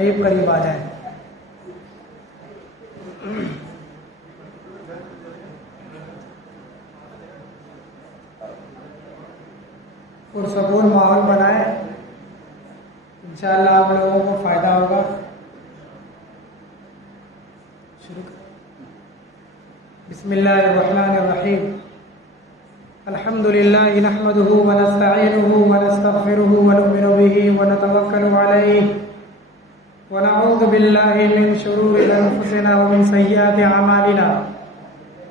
قریب قریب آ جائیں۔ پرسکون ماحول بنائیں، انشاءاللہ آپ لوگوں کو فائدہ ہوگا۔ شروع کریں۔ بسم اللہ الرحمن الرحیم۔ الحمد للہ نحمده ونستعینه ونستغفره ونؤمن به ونتوکل علیہ ونعوذ باللہ من شرور انفسنا ومن سیئات اعمالنا،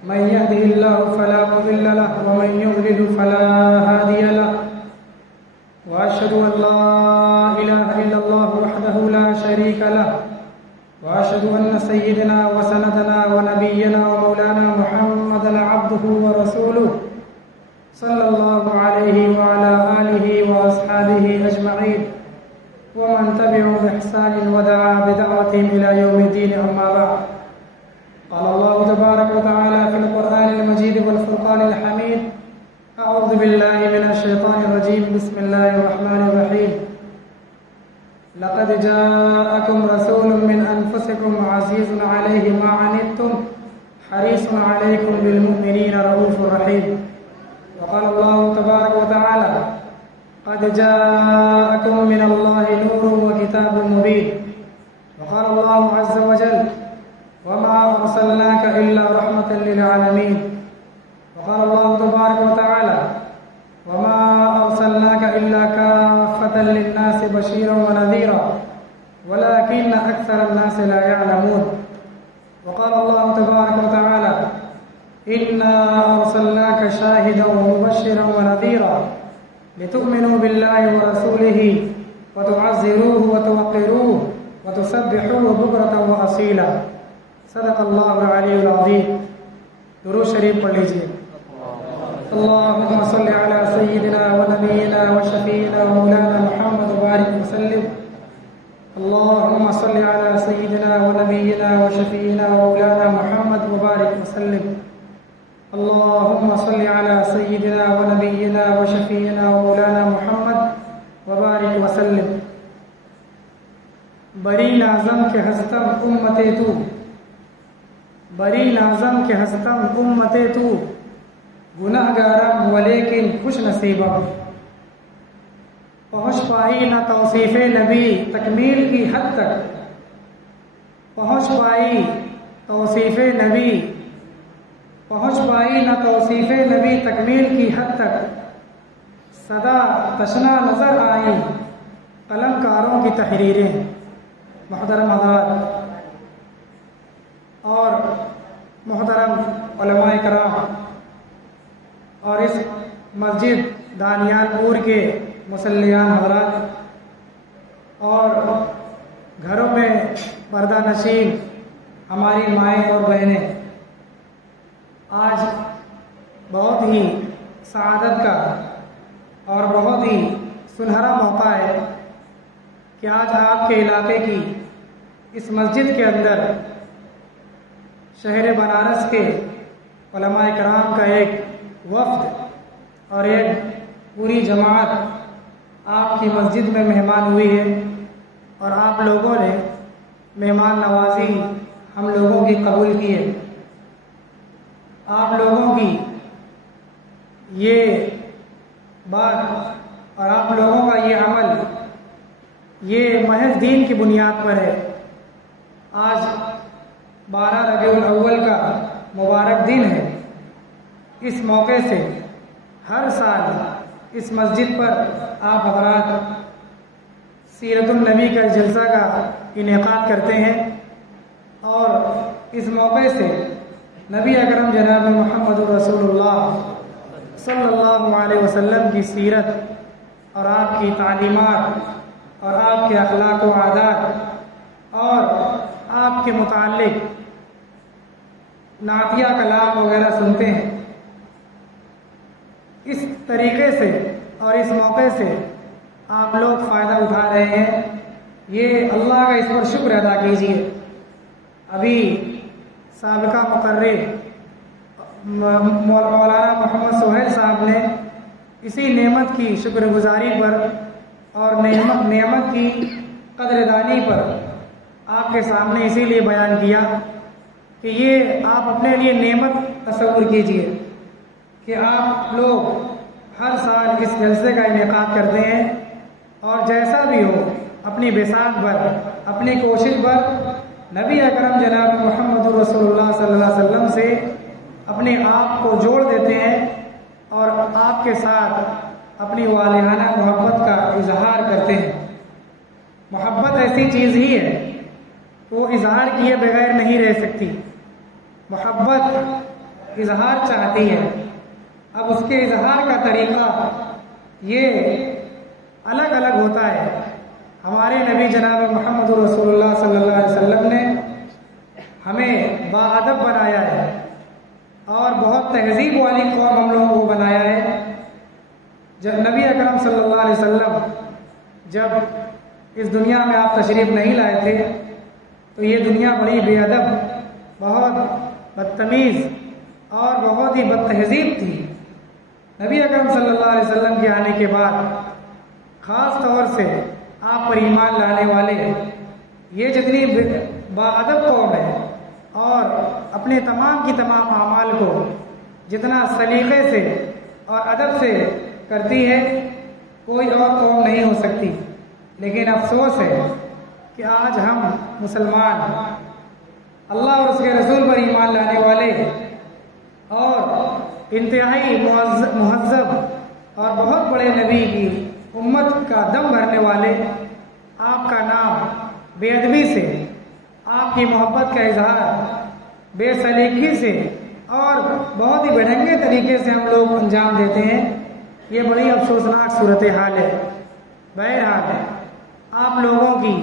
من يهده الله فلا مضل له ومن يضلل فلا هادي له، واشهد ان لا اله الا الله وحده لا شريك له، واشهد ان سيدنا وسندنا ونبينا ومولانا محمدا عبده ورسوله صلى الله عليه وعلى آله وأصحابه أجمعين ومن تبعهم بإحسان ودعا بدعوتهم إلى يوم الدين، أما بعد. قال الله تبارك وتعالى في القرآن المجيد والفرقان الحميد: أعوذ بالله من الشيطان الرجيم، بسم الله الرحمن الرحيم. لقد جاءكم رسول من أنفسكم عزيز عليه ما عنتم حريص عليكم بالمؤمنين رؤوف رحيم. وقال الله تبارك وتعالى: قد جاءكم من الله نور وكتاب مبين. وقال الله عز وجل: وما أرسلناك إلا رحمة للعالمين. وقال الله تبارك وتعالى: وما أرسلناك إلا كافة للناس بشيرا ونذيرا ولكن أكثر الناس لا يعلمون. وقال الله تبارك وتعالى: إنا أرسلناك شاهدا ومبشرا ونذيرا لتؤمنوا بالله ورسوله وتعزروه وتوقروه وتسبحوه بكرة وأصيلا. صدق الله العلي العظيم. درود شریف پڑھ لیجیے۔ اللهم صل على سيدنا ونبينا وشفيعنا ومولانا محمد وبارك وسلم. اللهم صل على سيدنا ونبينا وشفيعنا ومولانا محمد وبارك وسلم. اللهم صل على سيدنا ونبينا وشفيعنا ومولانا محمد وبارك وسلم. بری نازم کے ہستم امت تو، بری نازم کے ہستم امت تو، گناہگارم ولیکن خوش نصیبم. پہنچ پائی نہ توصیف نبی تکمیل کی حد تک، پہنچ پائی توصیف نبی، پہنچ پائی نہ توصیف نبی تکمیل کی حد تک. صدا تشنا نظر آئی قلم کاروں کی تحریریں. محترم حضرات اور محترم علماء کرام اور اس مسجد دانیال پور کے مصلیان حضرات اور گھروں میں پردہ نشین ہماری مائیں اور بہنیں، آج بہت ہی سعادت کا اور بہت ہی سنہرا موقع ہے کہ آج آپ کے علاقے کی اس مسجد کے اندر شہر بنارس کے علماء کرام کا ایک وفد اور ایک پوری جماعت آپ کی مسجد میں مہمان ہوئی ہے، اور آپ لوگوں نے مہمان نوازی ہم لوگوں کی قبول کی ہے. آپ لوگوں کی یہ بات اور آپ لوگوں کا یہ عمل یہ محض دین کی بنیاد پر ہے. آج 12 ربیع الاول کا مبارک دن ہے. اس موقع سے ہر سال اس مسجد پر آپ حضرات سیرت النبی کا جلسہ کا انعقاد کرتے ہیں، اور اس موقع سے نبی اکرم جناب محمد رسول اللہ صلی اللہ علیہ وسلم کی سیرت اور آپ کی تعلیمات اور آپ کے اخلاق و عادات اور آپ کے متعلق نعتیہ کلام وغیرہ سنتے ہیں. اس طریقے سے اور اس موقع سے آپ لوگ فائدہ اٹھا رہے ہیں، یہ اللہ کا اس پر شکر ادا کیجیے. ابھی سابقہ مقرر مولانا محمد سہیل صاحب نے اسی نعمت کی شکر گزاری پر اور نعمت کی قدر دانی پر آپ کے سامنے اسی لیے بیان کیا کہ یہ آپ اپنے لیے نعمت تصور کیجئے کہ آپ لوگ ہر سال اس جلسے کا انعقاد کرتے ہیں، اور جیسا بھی ہو اپنی بساط پر، اپنی کوشش پر نبی اکرم جناب محمد رسول اللہ صلی اللہ علیہ وسلم سے اپنے آپ کو جوڑ دیتے ہیں اور آپ کے ساتھ اپنی والہانہ محبت کا اظہار کرتے ہیں۔ محبت ایسی چیز ہی ہے، وہ اظہار کیے بغیر نہیں رہ سکتی۔ محبت اظہار چاہتی ہے، اب اس کے اظہار کا طریقہ یہ الگ الگ ہوتا ہے۔ ہمارے نبی جناب محمد رسول اللہ صلی اللہ علیہ وسلم نے ہمیں باادب بنایا ہے اور بہت تہذیب والی قوم ہم لوگوں کو بنایا ہے۔ جب نبی اکرم صلی اللہ علیہ وسلم جب اس دنیا میں آپ تشریف نہیں لائے تھے تو یہ دنیا بڑی بے ادب، بہت بدتمیز اور بہت ہی بد تہذیب تھی۔ نبی اکرم صلی اللہ علیہ وسلم کے آنے کے بعد خاص طور سے آپ پر ایمان لانے والے یہ جتنی باادب قوم ہے اور اپنے تمام کی تمام اعمال کو جتنا سلیقے سے اور ادب سے کرتی ہے، کوئی اور قوم نہیں ہو سکتی۔ لیکن افسوس ہے کہ آج ہم مسلمان اللہ اور اس کے رسول پر ایمان لانے والے اور انتہائی مہذب اور بہت بڑے نبی کی امت کا دم بھرنے والے آپ کا نام بے ادبی سے، آپ کی محبت کا اظہار بے سلیقگی سے اور بہت ہی بھڑنگے طریقے سے ہم لوگ انجام دیتے ہیں، یہ بڑی افسوسناک صورتحال ہے۔ بہرحال آپ لوگوں کی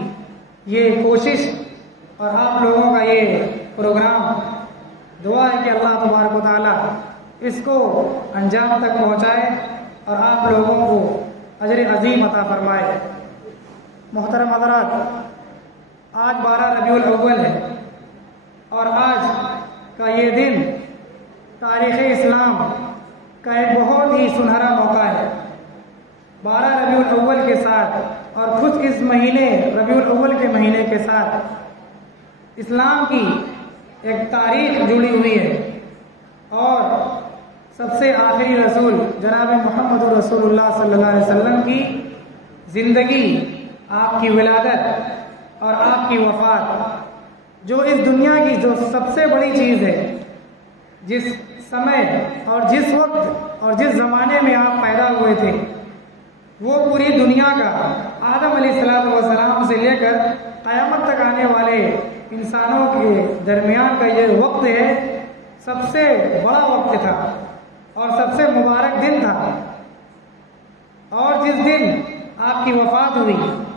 یہ کوشش اور آپ لوگوں کا یہ پروگرام، دعا ہے کہ اللہ تبارک و تعالیٰ اس کو انجام تک پہنچائے اور آپ لوگوں کو اجر عظیم عطا فرمائے۔ محترم حضرات، آج 12 ربیع الاول ہے اور آج کا یہ دن تاریخ اسلام کا ایک بہت ہی سنہرا موقع ہے۔ 12 ربیع الاول کے ساتھ اور خود اس مہینے ربیع الاول کے مہینے کے ساتھ اسلام کی ایک تاریخ جڑی ہوئی ہے، اور سب سے آخری رسول جناب محمد رسول اللہ صلی اللہ علیہ وسلم کی زندگی، آپ کی ولادت اور آپ کی وفات، جو اس دنیا کی جو سب سے بڑی چیز ہے، جس سمے اور جس وقت اور جس زمانے میں آپ پیدا ہوئے تھے، وہ پوری دنیا کا آدم علیہ السلام سے لے کر قیامت تک آنے والے انسانوں کے درمیان کا یہ وقت ہے، سب سے بڑا وقت تھا اور سب سے مبارک دن تھا۔ اور جس دن آپ کی وفات ہوئی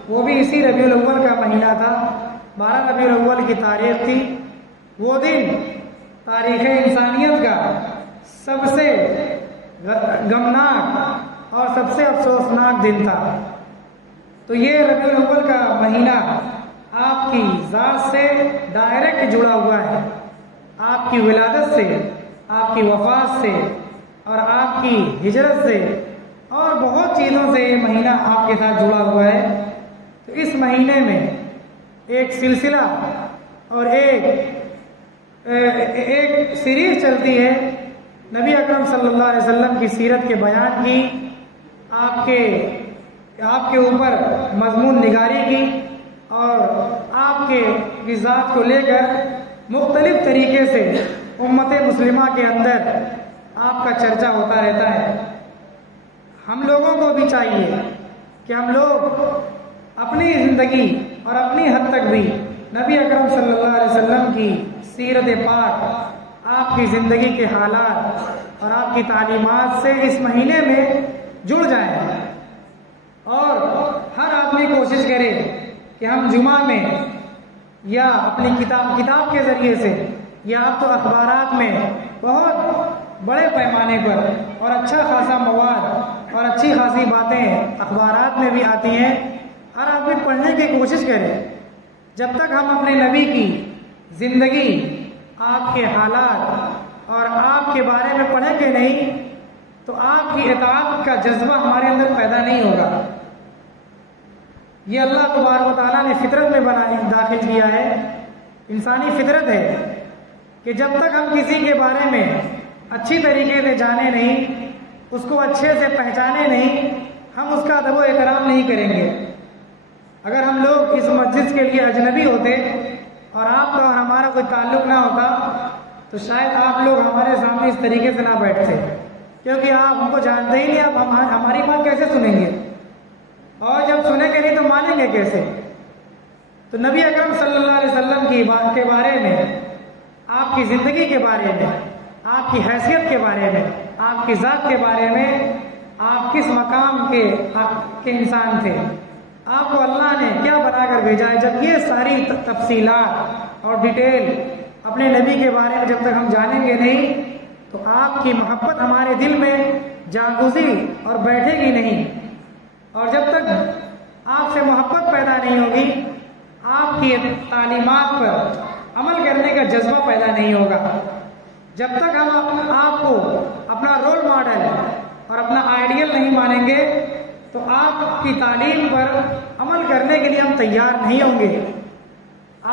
وہ بھی اسی ربیع الاول کا مہینہ تھا، 12 ربیع الاول کی تاریخ تھی۔ وہ دن تاریخ انسانیت کا سب سے غمناک اور سب سے افسوسناک دن تھا۔ تو یہ ربیع الاول کا مہینہ آپ کی ذات سے ڈائریکٹ جڑا ہوا ہے، آپ کی ولادت سے، آپ کی وفات سے اور آپ کی ہجرت سے اور بہت چیزوں سے یہ مہینہ آپ کے ساتھ جڑا ہوا ہے۔ تو اس مہینے میں ایک سلسلہ اور ایک سیریز چلتی ہے نبی اکرم صلی اللہ علیہ وسلم کی سیرت کے بیان کی، آپ کے اوپر مضمون نگاری کی، اور آپ کے ذات کو لے کر مختلف طریقے سے امت مسلمہ کے اندر آپ کا چرچا ہوتا رہتا ہے۔ ہم لوگوں کو بھی چاہیے کہ ہم لوگ اپنی زندگی اور اپنی حد تک بھی نبی اکرم صلی اللہ علیہ وسلم کی سیرت پاک، آپ کی زندگی کے حالات اور آپ کی تعلیمات سے اس مہینے میں جڑ جائیں، اور ہر آدمی کوشش کرے کہ ہم جمعہ میں یا اپنی کتاب کے ذریعے سے، یا اب تو اخبارات میں بہت بڑے پیمانے پر اور اچھا خاصا مواد اور اچھی خاصی باتیں اخبارات میں بھی آتی ہیں، ہر آدمی پڑھنے کی کوشش کرے۔ جب تک ہم اپنے نبی کی زندگی، آپ کے حالات اور آپ کے بارے میں پڑھیں گے نہیں تو آپ کی اطاعت کا جذبہ ہمارے اندر پیدا نہیں ہوگا۔ یہ اللہ تبارک و تعالیٰ نے فطرت میں داخل کیا ہے، انسانی فطرت ہے کہ جب تک ہم کسی کے بارے میں اچھی طریقے سے جانے نہیں، اس کو اچھے سے پہچانے نہیں، ہم اس کا ادب و احترام نہیں کریں گے۔ اگر ہم لوگ اس مسجد کے لیے اجنبی ہوتے اور آپ کا اور ہمارا کوئی تعلق نہ ہوتا تو شاید آپ لوگ ہمارے سامنے اس طریقے سے نہ بیٹھتے، کیونکہ آپ ہم کو جانتے ہی نہیں، آپ ہماری بات کیسے سنیں گے، اور جب سنیں گے نہیں تو مانیں گے کیسے؟ تو نبی اکرم صلی اللہ علیہ وسلم کی بات کے بارے میں، آپ کی زندگی کے بارے میں، آپ کی حیثیت کے بارے میں، آپ کی ذات کے بارے میں، آپ کس مقام کے انسان تھے، آپ کو اللہ نے کیا بنا کر بھیجا ہے، جب یہ ساری تفصیلات اور ڈیٹیل اپنے نبی کے بارے میں جب تک ہم جانیں گے نہیں تو آپ کی محبت ہمارے دل میں جاگوزی اور بیٹھے گی نہیں، اور جب تک آپ سے محبت پیدا نہیں ہوگی، آپ کی تعلیمات پر عمل کرنے کا جذبہ پیدا نہیں ہوگا۔ جب تک ہم آپ کو اپنا رول ماڈل اور اپنا آئیڈیل نہیں مانیں گے تو آپ کی تعلیم پر عمل کرنے کے لیے ہم تیار نہیں ہوں گے۔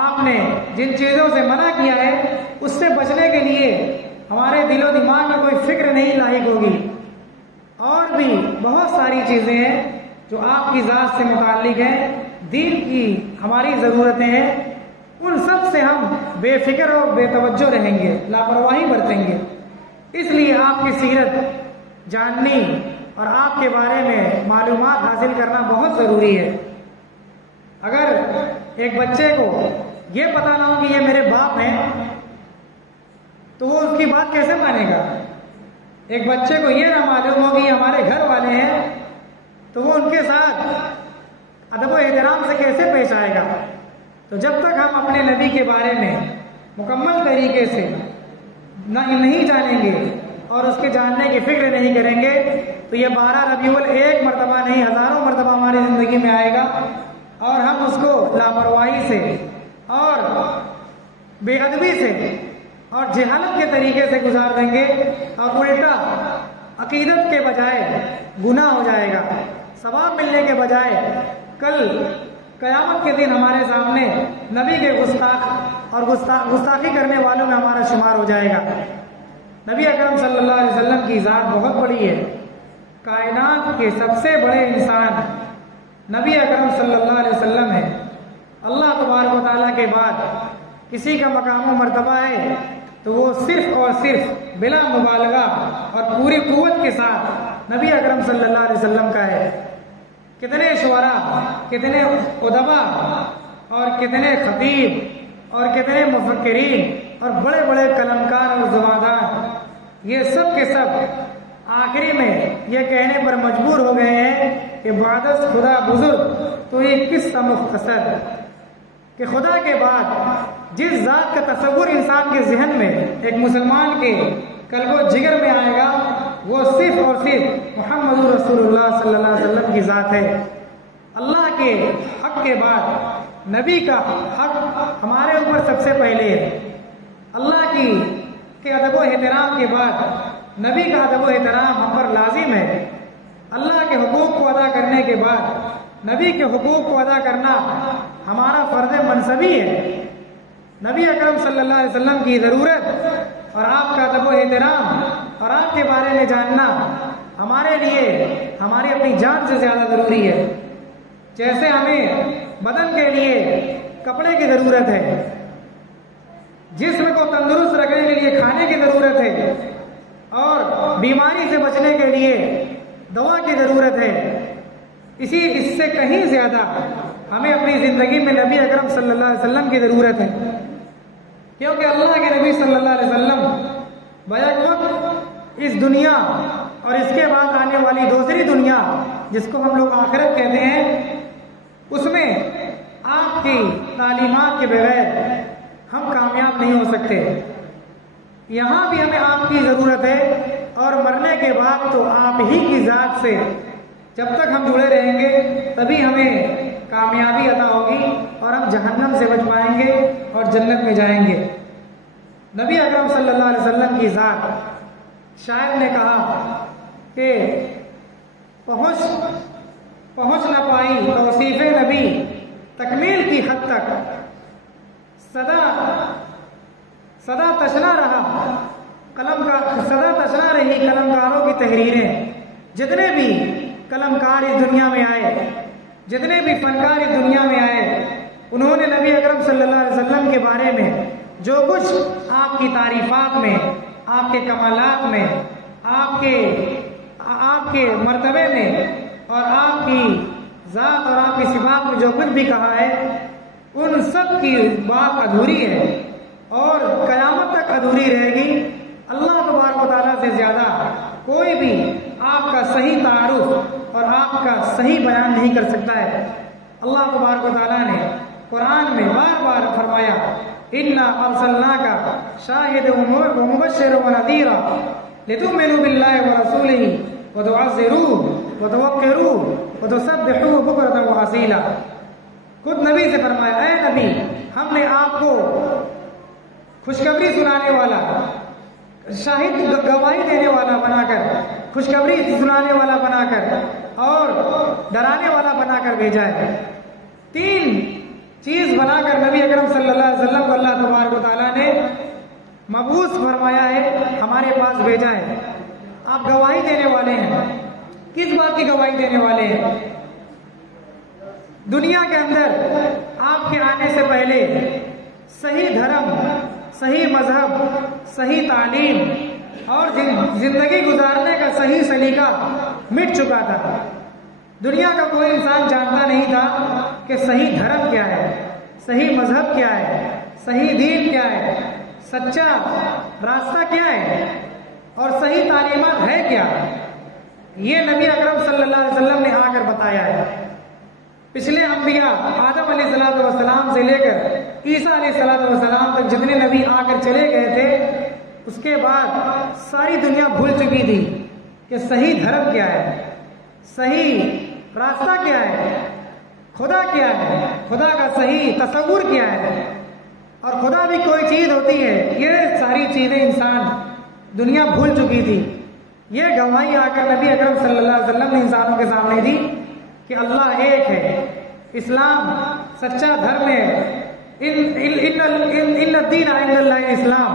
آپ نے جن چیزوں سے منع کیا ہے اس سے بچنے کے لیے ہمارے دل و دماغ میں کوئی فکر نہیں لاحق ہوگی، اور بھی بہت ساری چیزیں ہیں جو آپ کی ذات سے متعلق ہیں، دین کی ہماری ضرورتیں ہیں، ان سب سے ہم بے فکر اور بے توجہ رہیں گے، لاپرواہی برتیں گے۔ اس لیے آپ کی سیرت جاننی اور آپ کے بارے میں معلومات حاصل کرنا بہت ضروری ہے۔ اگر ایک بچے کو یہ پتہ نہ ہو کہ یہ میرے باپ ہیں تو وہ اس کی بات کیسے مانے گا؟ ایک بچے کو یہ نہ معلوم ہو کہ یہ ہمارے گھر والے ہیں تو وہ ان کے ساتھ ادب و احترام سے کیسے پیش آئے گا؟ تو جب تک ہم اپنے نبی کے بارے میں مکمل طریقے سے نہیں جانیں گے اور اس کے جاننے کی فکر نہیں کریں گے تو یہ 12 ربیع الاول ایک مرتبہ نہیں ہزاروں مرتبہ ہماری زندگی میں آئے گا، اور ہم اس کو لاپرواہی سے اور بے ادبی سے اور جہالت کے طریقے سے گزار دیں گے، اور الٹا عقیدت کے بجائے گناہ ہو جائے گا، ثواب ملنے کے بجائے کل قیامت کے دن ہمارے سامنے نبی کے گستاخ اور گستاخی کرنے والوں میں ہمارا شمار ہو جائے گا۔ نبی اکرم صلی اللہ علیہ وسلم کی ذات بہت بڑی ہے، کائنات کے سب سے بڑے انسان نبی اکرم صلی اللہ علیہ وسلم ہے۔ اللہ تبارک و تعالیٰ کے بعد کسی کا مقام و مرتبہ ہے تو وہ صرف اور صرف بلا مبالغہ اور پوری قوت کے ساتھ نبی اکرم صلی اللہ علیہ وسلم کا ہے۔ کتنے شعراء، کتنے ادبا اور کتنے خطیب اور کتنے مفکرین اور بڑے بڑے قلمکار اور زباندار، یہ سب کے سب آخری میں یہ کہنے پر مجبور ہو گئے ہیں کہ بعد از خدا بزرگ تو یہ قصہ مختصر، کہ خدا کے بعد جس ذات کا تصور انسان کے ذہن میں ایک مسلمان کے قلب و جگر میں آئے گا وہ صرف اور صرف محمد رسول اللہ صلی اللہ علیہ وسلم کی ذات ہے۔ اللہ کے حق کے بعد نبی کا حق ہمارے اوپر سب سے پہلے ہے۔ اللہ کے ادب و احترام کے بعد نبی کا ادب و احترام ہم پر لازم ہے۔ اللہ کے حقوق کو ادا کرنے کے بعد نبی کے حقوق کو ادا کرنا ہمارا فرض منصبی ہے۔ نبی اکرم صلی اللہ علیہ وسلم کی ضرورت اور آپ کا ادب و احترام اور آپ کے بارے میں جاننا ہمارے لیے ہماری اپنی جان سے زیادہ ضروری ہے۔ جیسے ہمیں بدن کے لیے کپڑے کی ضرورت ہے، جسم کو تندرست رکھنے کے لیے کھانے کی ضرورت ہے، اور بیماری سے بچنے کے لیے دوا کی ضرورت ہے، اس سے کہیں زیادہ ہمیں اپنی زندگی میں نبی اکرم صلی اللہ علیہ وسلم کی ضرورت ہے، کیونکہ اللہ کے نبی صلی اللہ علیہ وسلم بیک وقت اس دنیا اور اس کے بعد آنے والی دوسری دنیا جس کو ہم لوگ آخرت کہتے ہیں، اس میں آپ کی تعلیمات کے بغیر ہم کامیاب نہیں ہو سکتے۔ یہاں بھی ہمیں آپ کی ضرورت ہے، اور مرنے کے بعد تو آپ ہی کی ذات سے جب تک ہم جڑے رہیں گے تبھی ہمیں کامیابی عطا ہوگی اور ہم جہنم سے بچ پائیں گے اور جنت میں جائیں گے۔ نبی اکرم صلی اللہ علیہ وسلم کی ذات، شاعر نے کہا کہ پہنچ پہنچ نہ پائی توصیف نبی تکمیل کی حد تک، صدا تشنا رہا صدا تشنا رہی قلمکاروں کی تحریریں۔ جتنے بھی قلمکار اس دنیا میں آئے، جتنے بھی فنکار اس دنیا میں آئے، انہوں نے نبی اکرم صلی اللہ علیہ وسلم کے بارے میں جو کچھ آپ کی تعریفات میں، آپ کے کمالات میں، آپ کے مرتبے میں اور آپ کی ذات اور آپ کی صفات میں جو کچھ بھی کہا ہے، ان سب کی بات ادھوری ہے اور قیامت تک ادھوری رہے گی۔ اللہ تبارک و تعالیٰ سے زیادہ کوئی بھی آپ کا صحیح تعارف اور آپ کا صحیح بیان نہیں کر سکتا ہے۔ اللہ تبارک و تعالیٰ نے قرآن میں بار بار فرمایا، اِنَّا أَرْسَلْنَاكَ شَاهِدًا وَمُبَشِّرًا وَنَذِيرًا لِتُؤْمِنُوا بِاللَّهِ وَرَسُولِهِ وَتُعَزِّرُوهُ وَتُوَقِّرُوهُ وَتُسَبِّحُوهُ بُكْرَةً وَأَصِيلًا۔ خود نبی سے فرمایا، اے نبی، ہم نے آپ کو خوشخبری سنانے والا، شاہد گواہی دینے والا بنا کر، خوشخبری سنانے والا بنا کر اور ڈرانے والا بنا کر بھیجا ہے۔ 3 چیز بنا کر نبی اکرم صلی اللہ علیہ وسلم کو اللہ تبارک و تعالیٰ نے مبعوث فرمایا ہے، ہمارے پاس بھیجا ہے۔ آپ گواہی دینے والے ہیں۔ کس بات کی گواہی دینے والے ہیں؟ دنیا کے اندر آپ کے آنے سے پہلے صحیح دھرم، صحیح مذہب، صحیح تعلیم اور زندگی گزارنے کا صحیح سلیقہ مٹ چکا تھا۔ دنیا کا کوئی انسان جانتا نہیں تھا کہ صحیح دھرم کیا ہے، صحیح مذہب کیا ہے، صحیح دین کیا ہے، سچا راستہ کیا ہے اور صحیح تعلیمات ہے کیا۔ یہ نبی اکرم صلی اللہ علیہ وسلم نے آ کر بتایا ہے۔ پچھلے انبیاء آدم علیہ السلام سے لے کر عیسیٰ علیہ السلام تک جتنے نبی آ کر چلے گئے تھے، اس کے بعد ساری دنیا بھول چکی تھی کہ صحیح دھرم کیا ہے، صحیح راستہ کیا ہے، خدا کیا ہے، خدا کا صحیح تصور کیا ہے اور خدا بھی کوئی چیز ہوتی ہے۔ یہ ساری چیزیں انسان دنیا بھول چکی تھی۔ یہ گواہی آ کر نبی اکرم صلی اللہ علیہ وسلم نے انسانوں کے سامنے دی کہ اللہ ایک ہے، اسلام سچا دھرم ہے، ان الدین عند اللہ اسلام،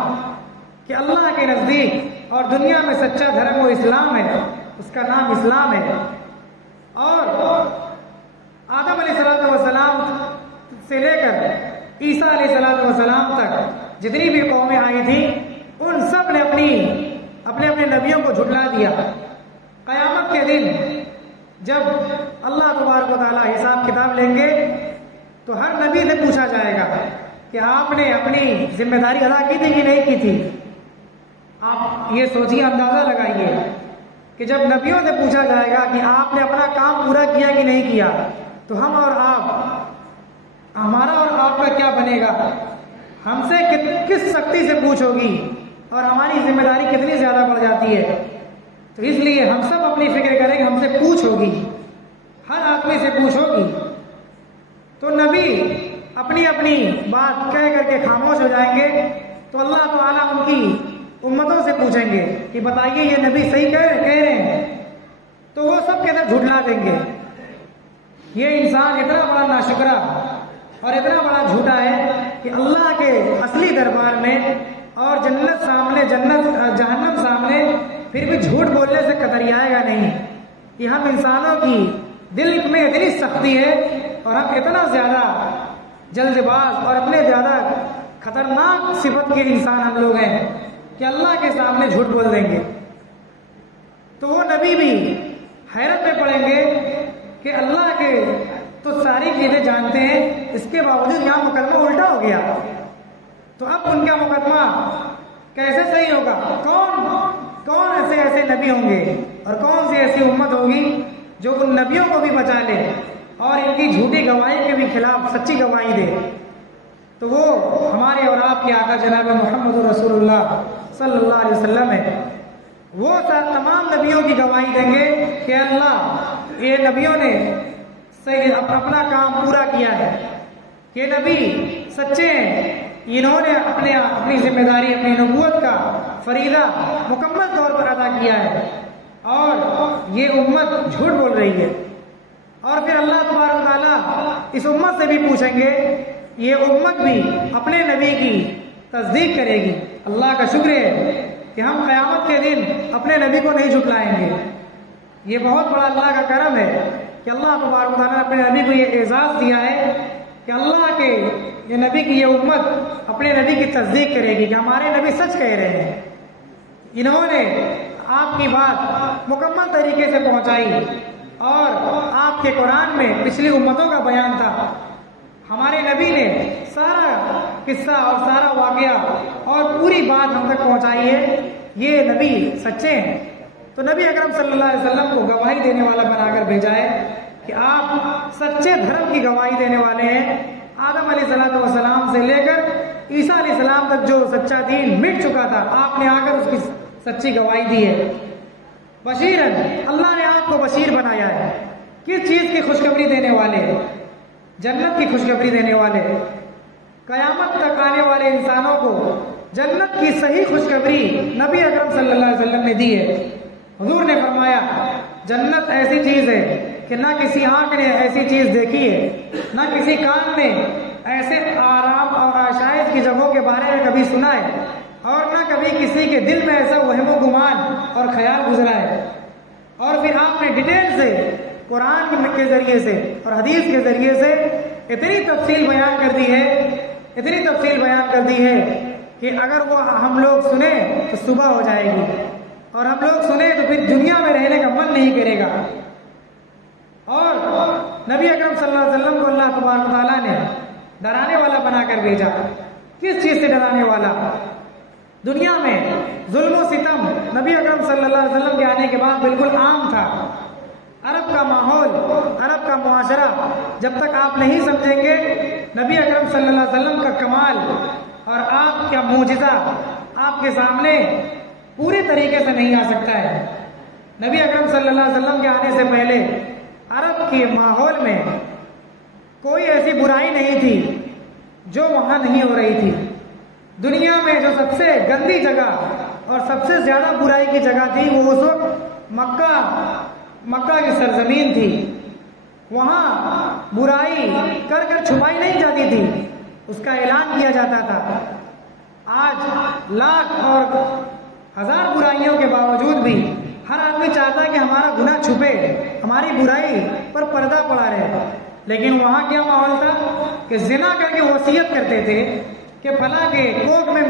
کہ اللہ کے نزدیک اور دنیا میں سچا دھرم وہ اسلام ہے، اس کا نام اسلام ہے۔ اور آدم علیہ السلام سے لے کر عیسیٰ علیہ السلام تک جتنی بھی قومیں آئی تھیں، ان سب نے اپنے نبیوں کو جھٹلا دیا۔ قیامت کے دن جب اللہ تبارک و تعالیٰ حساب کتاب لیں گے تو ہر نبی سے پوچھا جائے گا کہ آپ نے اپنی ذمہ داری ادا کی تھی کہ نہیں کی تھی۔ آپ یہ سوچیے، اندازہ لگائیے کہ جب نبیوں سے پوچھا جائے گا کہ آپ نے اپنا کام پورا کیا کہ نہیں کیا، تو ہم اور آپ، ہمارا اور آپ کا کیا بنے گا؟ ہم سے کس سختی سے پوچھ ہوگی اور ہماری ذمہ داری کتنی زیادہ بڑھ جاتی ہے۔ تو اس لیے ہم سب اپنی فکر کریں گے، ہم سے پوچھ ہوگی، ہر آدمی سے پوچھ ہوگی۔ تو نبی اپنی اپنی بات کہہ کر کے خاموش ہو جائیں گے، تو اللہ تعالیٰ ان کی امتوں سے پوچھیں گے کہ بتائیے یہ نبی صحیح کہہ رہے ہیں، تو وہ سب کے ساتھ جھٹلا دیں گے۔ یہ انسان اتنا بڑا ناشکرا اور اتنا بڑا جھوٹا ہے کہ اللہ کے اصلی دربار میں اور جنت سامنے، جہنم سامنے، پھر بھی جھوٹ بولنے سے کتریائے گا نہیں کہ ہم انسانوں کی دل میں اتنی سختی ہے اور ہم اتنا زیادہ جلد باز اور اتنے زیادہ خطرناک صفت کے انسان ہم لوگ ہیں کہ اللہ کے سامنے جھوٹ بول دیں گے۔ تو وہ نبی بھی حیرت میں پڑیں گے کہ اللہ کے تو ساری چیزیں جانتے ہیں، اس کے باوجود یہاں مقدمہ الٹا ہو گیا، تو اب ان کا مقدمہ کیسے صحیح ہوگا؟ کون ایسے نبی ہوں گے اور کون سی ایسی امت ہوگی جو ان نبیوں کو بھی بچا لے اور ان کی جھوٹی گواہی کے بھی خلاف سچی گواہی دے؟ تو وہ ہمارے اور آپ کے آقا جناب محمد رسول اللہ صلی اللہ علیہ وسلم ہے۔ وہ تمام نبیوں کی گواہی دیں گے کہ اللہ، یہ نبیوں نے صحیح اپنا کام پورا کیا ہے، یہ نبی سچے ہیں، انہوں نے اپنی ذمہ داری، اپنی نبوت کا فریضہ مکمل طور پر ادا کیا ہے، اور یہ امت جھوٹ بول رہی ہے۔ اور پھر اللہ تبارک و تعالیٰ اس امت سے بھی پوچھیں گے، یہ امت بھی اپنے نبی کی تصدیق کرے گی۔ اللہ کا شکر ہے کہ ہم قیامت کے دن اپنے نبی کو نہیں جھٹلائیں گے۔ یہ بہت بڑا اللہ کا کرم ہے کہ اللہ تبارک و تعالیٰ نے اپنے نبی کو یہ اعزاز دیا ہے کہ اللہ کے یہ نبی کی یہ امت اپنے نبی کی تصدیق کرے گی کہ ہمارے نبی سچ کہہ رہے ہیں، انہوں نے آپ کی بات مکمل طریقے سے پہنچائی، اور آپ کے قرآن میں پچھلی امتوں کا بیان تھا، ہمارے نبی نے سارا قصہ اور سارا واقعہ اور پوری بات ہم تک پہنچائی ہے، یہ نبی سچے ہیں۔ تو نبی اکرم صلی اللہ علیہ وسلم کو گواہی دینے والا بنا کر بھیجا ہے کہ آپ سچے دھرم کی گواہی دینے والے ہیں۔ آدم علیہ السلام سے لے کر عیسیٰ علیہ السلام تک جو سچا دین مٹ چکا تھا، آپ نے آ کر اس کی سچی گواہی دی ہے۔ بشیرن، اللہ نے آپ کو بشیر بنایا ہے، کس چیز کی خوشخبری دینے والے؟ جنت کی خوشخبری دینے والے۔ قیامت تک آنے والے انسانوں کو جنت کی صحیح خوشخبری نبی اکرم صلی اللہ علیہ وسلم نے دی ہے۔ حضور نے فرمایا جنت ایسی چیز ہے کہ نہ کسی آنکھ نے ایسی چیز دیکھی ہے، نہ کسی کان نے ایسے آرام اور آشائش کی جگہوں کے بارے میں کبھی سنا ہے، اور نہ کبھی کسی کے دل میں ایسا وہم و گمان اور خیال گزرا ہے۔ اور پھر آپ نے ڈیٹیل سے قرآن کے ذریعے سے اور حدیث کے ذریعے سے اتنی تفصیل بیان کر دی ہے، اتنی تفصیل بیان کر دی ہے کہ اگر وہ ہم لوگ سنیں تو صبح ہو جائے گی، اور ہم لوگ سنیں تو پھر دنیا میں رہنے کا من نہیں کرے گا۔ اور نبی اکرم صلی اللہ علیہ وسلم کو اللہ تبارک و تعالیٰ نے ڈرانے والا بنا کر بھیجا۔ کس چیز سے ڈرانے والا؟ دنیا میں ظلم و ستم نبی اکرم صلی اللہ علیہ وسلم کے آنے کے بعد بالکل عام تھا۔ عرب کا ماحول، عرب کا معاشرہ جب تک آپ نہیں سمجھیں گے نبی اکرم صلی اللہ علیہ وسلم کا کمال اور آپ کا معجزہ آپ کے سامنے پوری طریقے سے نہیں آ سکتا ہے۔ نبی اکرم صلی اللہ علیہ وسلم کے آنے سے پہلے عرب کے ماحول میں کوئی ایسی برائی نہیں تھی جو وہاں نہیں ہو رہی تھی۔ دنیا میں جو سب سے گندی جگہ اور سب سے زیادہ برائی کی جگہ تھی وہ اس وقت مکہ کی سرزمین تھی۔ وہاں برائی کر کر چھپائی نہیں جاتی تھی، اس کا اعلان کیا جاتا تھا۔ آج لاکھ اور ہزار برائیوں کے باوجود بھی ہر آدمی چاہتا ہے کہ ہمارا گناہ چھپے، ہماری برائی پر پردہ پڑا رہے۔ لیکن وہاں کیا ماحول تھا کہ زنا کر کے وصیت کرتے تھے کہ فلاں کے کوکھ میں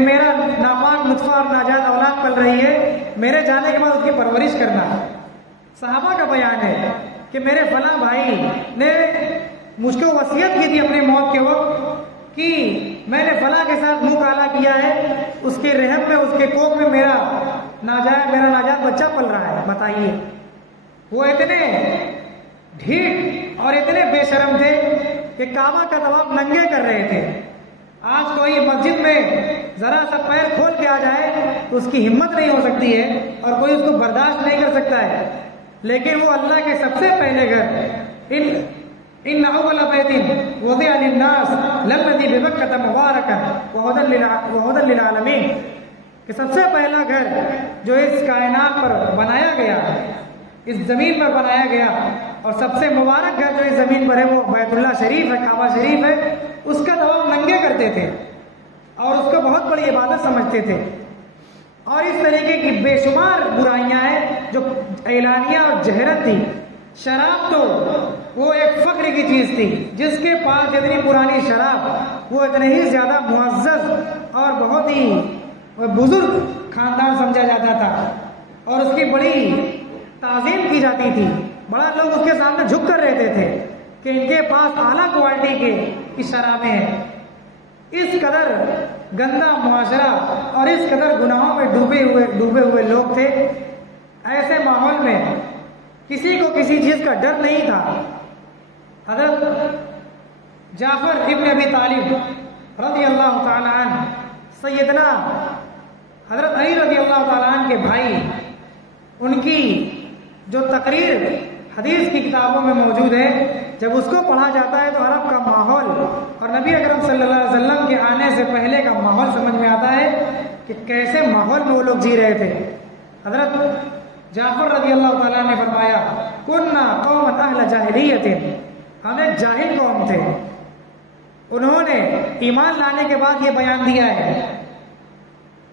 میرا ناپاک نطفہ اور ناجائز اولاد پل رہی ہے، میرے جانے کے بعد اس کی پرورش کرنا۔ صحابہ کا بیان ہے کہ میرے فلاں بھائی نے مجھ کو وصیت کی تھی اپنی موت کے وقت کہ میں نے فلاں کے ساتھ منہ کالا کیا ہے، اس کے رحم میں، اس کے کوکھ میں میرا ناجائز بچہ پل رہا ہے۔ بتائیے، وہ اتنے ڈھیٹ اور اتنے بے شرم تھے کہ کعبہ کا طواف ننگے کر رہے تھے۔ آج کوئی مسجد میں ذرا سا پیر کھول کے آ جائے تو اس کی ہمت نہیں ہو سکتی ہے اور کوئی اس کو برداشت نہیں کر سکتا ہے، لیکن وہ اللہ کے سب سے پہلے گھر ان اول بیت وضع للناس للذی ببکۃ مبارکا وہدی للعالمین، کہ سب سے پہلا گھر جو اس کائنات پر بنایا گیا، اس زمین پر بنایا گیا، اور سب سے مبارک گھر جو اس زمین پر ہے وہ بیت اللہ شریف ہے، کعبہ شریف ہے، اس کا طواف ننگے کرتے تھے اور اس کو بہت بڑی عبادت سمجھتے تھے۔ اور اس طریقے کی بے شمار برائیاں ہیں جو اعلانیہ اور جہرت تھی۔ شراب تو وہ ایک فخر کی چیز تھی، جس کے پاس جتنی پرانی شراب وہ اتنے ہی زیادہ معزز اور بہت ہی بزرگ خاندان سمجھا جاتا تھا، اور اس کی بڑی تعظیم کی جاتی تھی۔ بڑا لوگ اس کے سامنے جھک کر رہتے تھے کہ ان کے پاس اعلیٰ کوالٹی کی شرابیں ہیں۔ اس قدر گندا معاشرہ اور اس قدر گناہوں میں ڈوبے ہوئے لوگ تھے۔ ایسے ماحول میں کسی کو کسی چیز کا ڈر نہیں تھا۔ حضرت جعفر ابن ابی طالب رضی اللہ تعالی عنہ، سیدنا حضرت علی رضی اللہ تعالی عنہ کے بھائی، ان کی جو تقریر حدیث کی کتابوں میں موجود ہے، جب اس کو پڑھا جاتا ہے تو عرب کا ماحول اور نبی اکرم صلی اللہ علیہ وسلم کے آنے سے پہلے کا ماحول سمجھ میں آتا ہے کہ کیسے ماحول میں وہ لوگ جی رہے تھے۔ حضرت جعفر رضی اللہ تعالیٰ نے فرمایا کننا قوما اہل جاہلیت، ہم ایک جاہل قوم تھے. انہوں نے ایمان لانے کے بعد یہ بیان دیا ہے،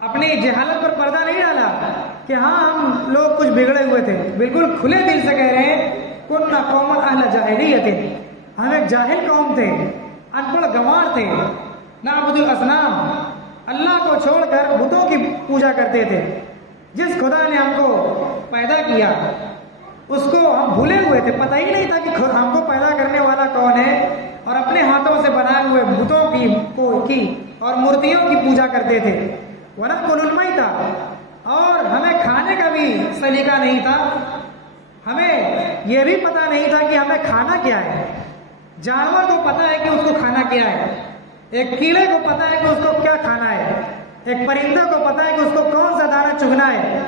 اپنی جہالت پر پردہ نہیں ڈالا کہ ہاں ہم لوگ کچھ بگڑے ہوئے تھے، بالکل کھلے دل سے کہہ رہے ہیں کننا قوما اہل جاہلیت، ہم ایک جاہل قوم تھے، ان پڑھ گنوار تھے. نعبد الاصنام، اللہ کو چھوڑ کر بتوں کی پوجا کرتے تھے. جس خدا نے ہم کو پیدا کیا اس کو ہم بھولے ہوئے تھے، پتہ ہی نہیں تھا کہ ہم کو پیدا کرنے والا کون ہے، اور اپنے ہاتھوں سے بنائے ہوئے بتوں کی اور مورتیوں کی پوجا کرتے تھے. وَنَأْكُلُ الْمَيْتَ، اور ہمیں کھانے کا بھی سلیقہ نہیں تھا، ہمیں یہ بھی پتہ نہیں تھا کہ ہمیں کھانا کیا ہے. جانور کو پتہ ہے کہ اس کو کھانا کیا ہے، ایک کیڑے کو پتہ ہے کہ اس کو کیا کھانا ہے، ایک پرندے کو پتہ ہے کہ اس کو کون سا دانہ چگنا ہے.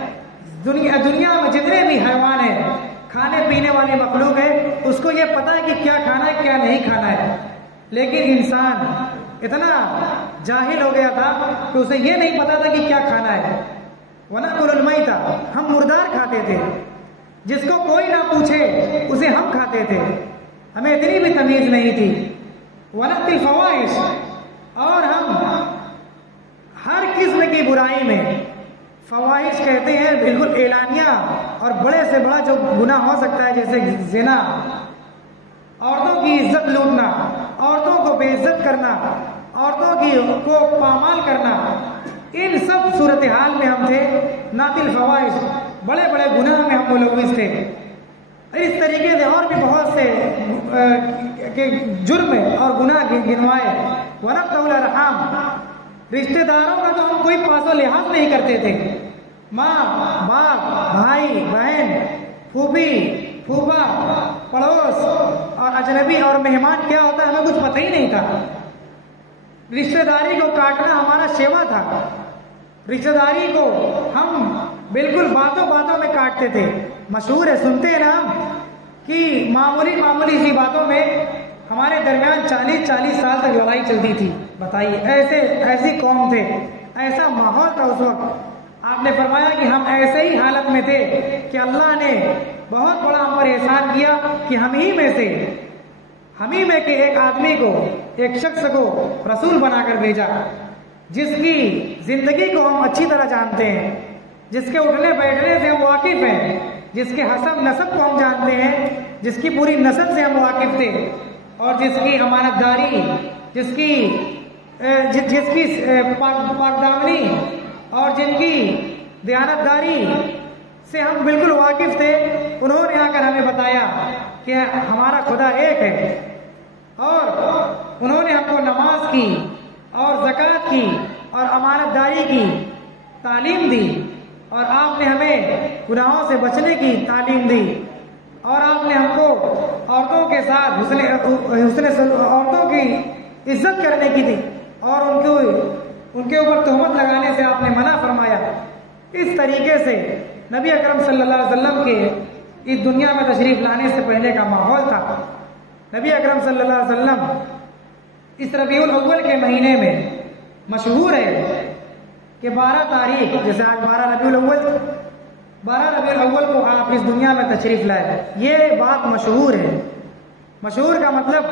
دنیا میں جتنے بھی حیوان ہیں، کھانے پینے والی مخلوق ہے، اس کو یہ پتہ ہے کہ کیا کھانا ہے کیا نہیں کھانا ہے. لیکن انسان اتنا جاہل ہو گیا تھا کہ اسے یہ نہیں پتا تھا کہ کیا کھانا ہے. وَنَأْكُلُ الْمَيْتَ، ہم مردار کھاتے تھے، جس کو کوئی نہ پوچھے اسے ہم کھاتے تھے، ہمیں اتنی بھی تمیز نہیں تھی. وَنَأْتِي الْفَوَاحِشَ، اور ہم ہر قسم کی برائی میں، فواحش کہتے ہیں بالکل اعلانیہ اور بڑے سے بڑا جو گناہ ہو سکتا ہے، جیسے زنا، عورتوں کی عزت لوٹنا، عورتوں کو بے عزت کرنا، عورتوں کو پامال کرنا، ان سب صورتحال میں ہم تھے. ناتی الفواحش، بڑے بڑے گناہ میں ہم ملوث تھے. اس طریقے سے اور بھی بہت سے جرم اور گناہ گنوائے. وَنَقْطَعُ الْأَرْحَامَ، رشتہ داروں کا تو ہم کوئی پاس و لحاظ نہیں کرتے تھے. ماں باپ، بھائی بہن، پھوپھی پھوپھا، پڑوس اور اجنبی اور مہمان کیا ہوتا ہے ہمیں کچھ پتہ ہی نہیں تھا. رشتہ داری کو کاٹنا ہمارا شیوا تھا. رشتہ داری کو ہم بالکل باتوں باتوں میں کاٹتے تھے. مشہور ہے، سنتے ہیں نا کہ معمولی سی باتوں میں ہمارے درمیان 40 سال تک لڑائی چلتی تھی. بتائیے، ایسی قوم تھے، ایسا ماحول تھا اس وقت. آپ نے فرمایا کہ ہم ایسے ہی حالت میں تھے کہ اللہ نے بہت بڑا ہم پر احسان کیا کہ ہم ہی میں کہ ایک آدمی کو، ایک شخص کو رسول بنا کر بھیجا، جس کی زندگی کو ہم اچھی طرح جانتے ہیں، جس کے اٹھنے بیٹھنے سے ہم واقف ہیں، جس کے حسب نسب کو ہم جانتے ہیں، جس کی پوری نسل سے ہم واقف تھے، اور جس کی امانت داری، جس کی پاکدامنی اور جن کی دیانت داری سے ہم بالکل واقف تھے. انہوں نے آ کر ہمیں بتایا کہ ہمارا خدا ایک ہے، اور انہوں نے ہم کو نماز کی اور زکوٰۃ کی اور امانت داری کی تعلیم دی، اور آپ نے ہمیں گناہوں سے بچنے کی تعلیم دی، اور آپ نے ہم کو عورتوں کے ساتھ عورتوں کی عزت کرنے کی دی، اور ان کے اوپر تہمت لگانے سے آپ نے منع فرمایا. اس طریقے سے نبی اکرم صلی اللہ علیہ وسلم کے اس دنیا میں تشریف لانے سے پہلے کا ماحول تھا. نبی اکرم صلی اللہ علیہ وسلم اس ربیع الاول کے مہینے میں، مشہور ہے کہ 12 تاریخ، جیسے آج 12 ربیع الاول کو آپ اس دنیا میں تشریف لائے. یہ بات مشہور ہے. مشہور کا مطلب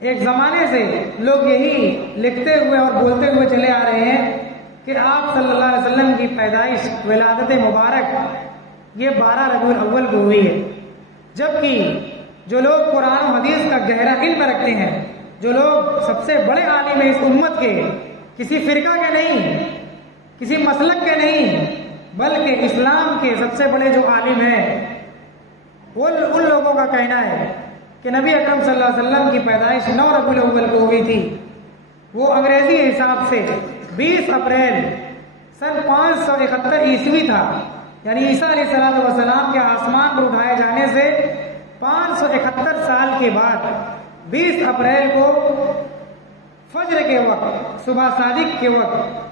ایک زمانے سے لوگ یہی لکھتے ہوئے اور بولتے ہوئے چلے آ رہے ہیں کہ آپ صلی اللہ علیہ وسلم کی پیدائش، ولادت مبارک یہ 12 ربیع الاول کو ہوئی ہے. جبکہ جو لوگ قرآن و حدیث کا گہرا علم رکھتے ہیں، جو لوگ سب سے بڑے عالم ہیں اس امت کے، کسی فرقہ کے نہیں، کسی مسلک کے نہیں، بلکہ اسلام کے سب سے بڑے جو عالم ہیں، ان لوگوں کا کہنا ہے کہ نبی اکرم صلی اللہ علیہ وسلم کی پیدائش 9 ربیع الاول کو ہوئی تھی. وہ انگریزی حساب سے 20 اپریل سن 571 عیسوی تھا. یعنی عیسیٰ علیہ السلام کے آسمان پر اٹھائے جانے سے 571 سال کے بعد 20 اپریل کو فجر کے وقت، صبح صادق کے وقت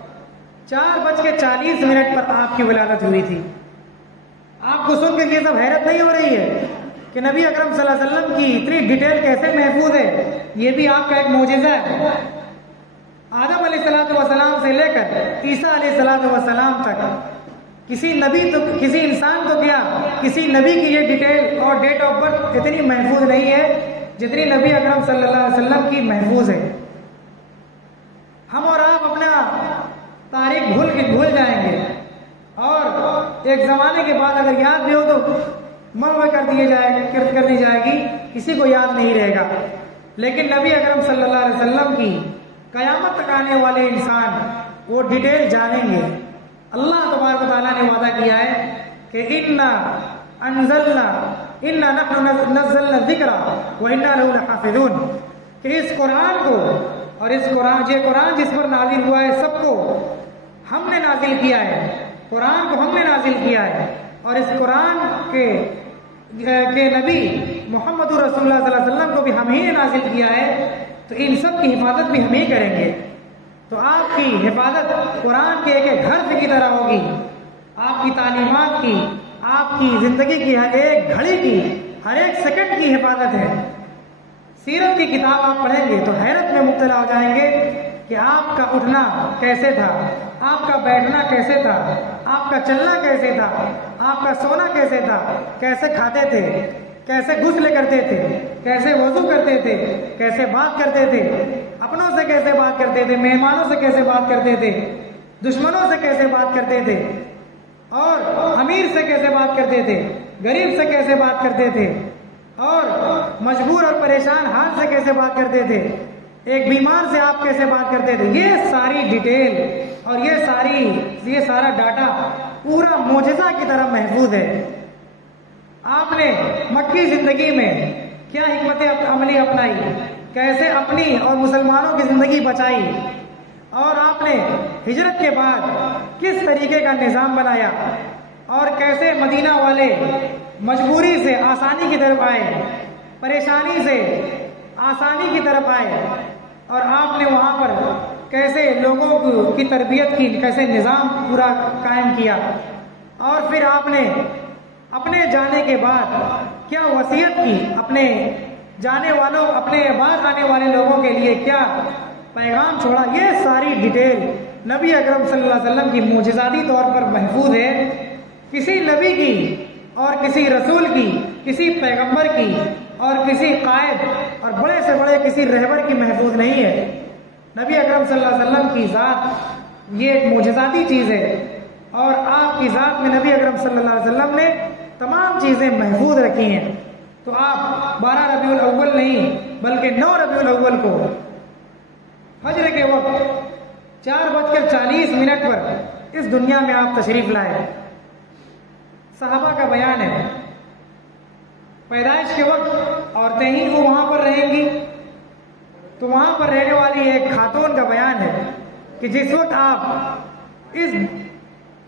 4:40 پر آپ کی ولادت ہوئی تھی. آپ کو سن کے یہ سب حیرت نہیں ہو رہی ہے کہ نبی اکرم صلی اللہ علیہ وسلم کی اتنی ڈیٹیل کیسے محفوظ ہے؟ یہ بھی آپ کا ایک معجزہ ہے. آدم علیہ السلام سے لے کر عیسیٰ علیہ السلام تک کسی نبی تو کسی انسان تو کیا، کسی نبی کی یہ ڈیٹیل اور ڈیٹ آف برتھ اتنی محفوظ نہیں ہے جتنی نبی اکرم صلی اللہ علیہ وسلم کی محفوظ ہے۔ ہم اور آپ اپنا تاریخ بھول جائیں گے، اور ایک زمانے کے بعد اگر یاد بھی ہو تو مرمر کر دی جائے گی، کسی کو یاد نہیں رہے گا۔ لیکن نبی اکرم صلی اللہ علیہ وسلم کی قیامت تک آنے والے انسان وہ ڈیٹیل جانیں گے۔ اللہ تبارک و تعالیٰ نے وعدہ کیا ہے کہ انا نحن نزلنا الذکر وانا لہ لحافظون، کہ اس قرآن کو اور یہ قرآن جس پر نازل ہوا ہے سب کو ہم نے نازل کیا ہے، قرآن کو ہم نے نازل کیا ہے، اور اس قرآن کے نبی محمد رسول اللہ صلی اللہ علیہ وسلم کو بھی ہم ہی نے نازل کیا ہے، تو ان سب کی حفاظت بھی ہم ہی کریں گے۔ تو آپ کی حفاظت قرآن کے ایک گھر کی طرح ہوگی، آپ کی تعلیمات کی، آپ کی زندگی کی ہر ایک گھڑی کی، ہر ایک سیکنڈ کی حفاظت ہے۔ سیرت کی کتاب آپ پڑھیں گے تو حیرت میں مبتلا ہو جائیں گے کہ آپ کا اٹھنا کیسے تھا، آپ کا بیٹھنا کیسے تھا، آپ کا چلنا کیسے تھا، آپ کا سونا کیسے تھا، کیسے کھاتے تھے، کیسے غسل کرتے تھے، کیسے وضو کرتے تھے، کیسے بات کرتے تھے، اپنوں سے کیسے بات کرتے تھے، مہمانوں سے کیسے بات کرتے تھے، دشمنوں سے کیسے بات کرتے تھے، اور امیر سے کیسے بات کرتے تھے، غریب سے کیسے بات کرتے تھے، اور مجبور اور پریشان حال سے کیسے بات کرتے تھے، ایک بیمار سے آپ کیسے بات کرتے تھے۔ یہ ساری ڈیٹیل اور یہ سارا ڈاٹا پورا معجزہ کی طرح محفوظ ہے۔ آپ نے مکی زندگی میں کیا حکمت عملی اپنائی، کیسے اپنی اور مسلمانوں کی زندگی بچائی، اور آپ نے ہجرت کے بعد کس طریقے کا نظام بنایا، اور کیسے مدینہ والے مجبوری سے آسانی کی طرف آئے، پریشانی سے آسانی کی طرف آئے، اور آپ نے وہاں پر کیسے لوگوں کی تربیت کی، کیسے نظام پورا قائم کیا، اور پھر آپ نے اپنے جانے کے بعد کیا وصیت کی، اپنے جانے والوں، اپنے بعد آنے والے لوگوں کے لیے کیا پیغام چھوڑا۔ یہ ساری ڈیٹیل نبی اکرم صلی اللہ علیہ وسلم کی معجزاتی طور پر محفوظ ہے۔ کسی نبی کی اور کسی رسول کی، کسی پیغمبر کی اور کسی قائد اور بڑے سے بڑے کسی رہبر کی محفوظ نہیں ہے۔ نبی اکرم صلی اللہ علیہ وسلم کی ذات یہ ایک معجزاتی چیز ہے، اور آپ کی ذات میں نبی اکرم صلی اللہ علیہ وسلم نے تمام چیزیں محفوظ رکھی ہیں۔ تو آپ 12 ربیع الاول نہیں بلکہ 9 ربیع الاول کو فجر کے وقت 4:40 پر اس دنیا میں آپ تشریف لائے۔ صحابہ کا بیان ہے پیدائش کے وقت عورتیں ہی وہاں پر رہیں گی، تو وہاں پر رہنے والی ایک خاتون کا بیان ہے کہ جس وقت آپ اس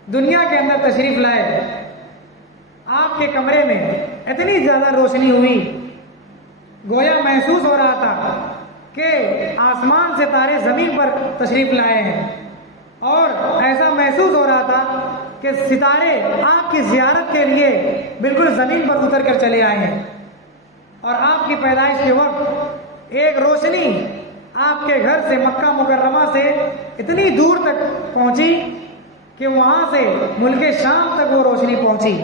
دنیا کے اندر تشریف لائے، آپ کے کمرے میں اتنی زیادہ روشنی ہوئی، گویا محسوس ہو رہا تھا کہ آسمان سے تارے زمین پر تشریف لائے ہیں، اور ایسا محسوس ہو رہا تھا کہ ستارے آپ کی زیارت کے لیے بالکل زمین پر اتر کر چلے آئے ہیں۔ اور آپ کی پیدائش کے وقت ایک روشنی آپ کے گھر سے، مکہ مکرمہ سے اتنی دور تک پہنچی کہ وہاں سے ملک شام تک وہ روشنی پہنچی۔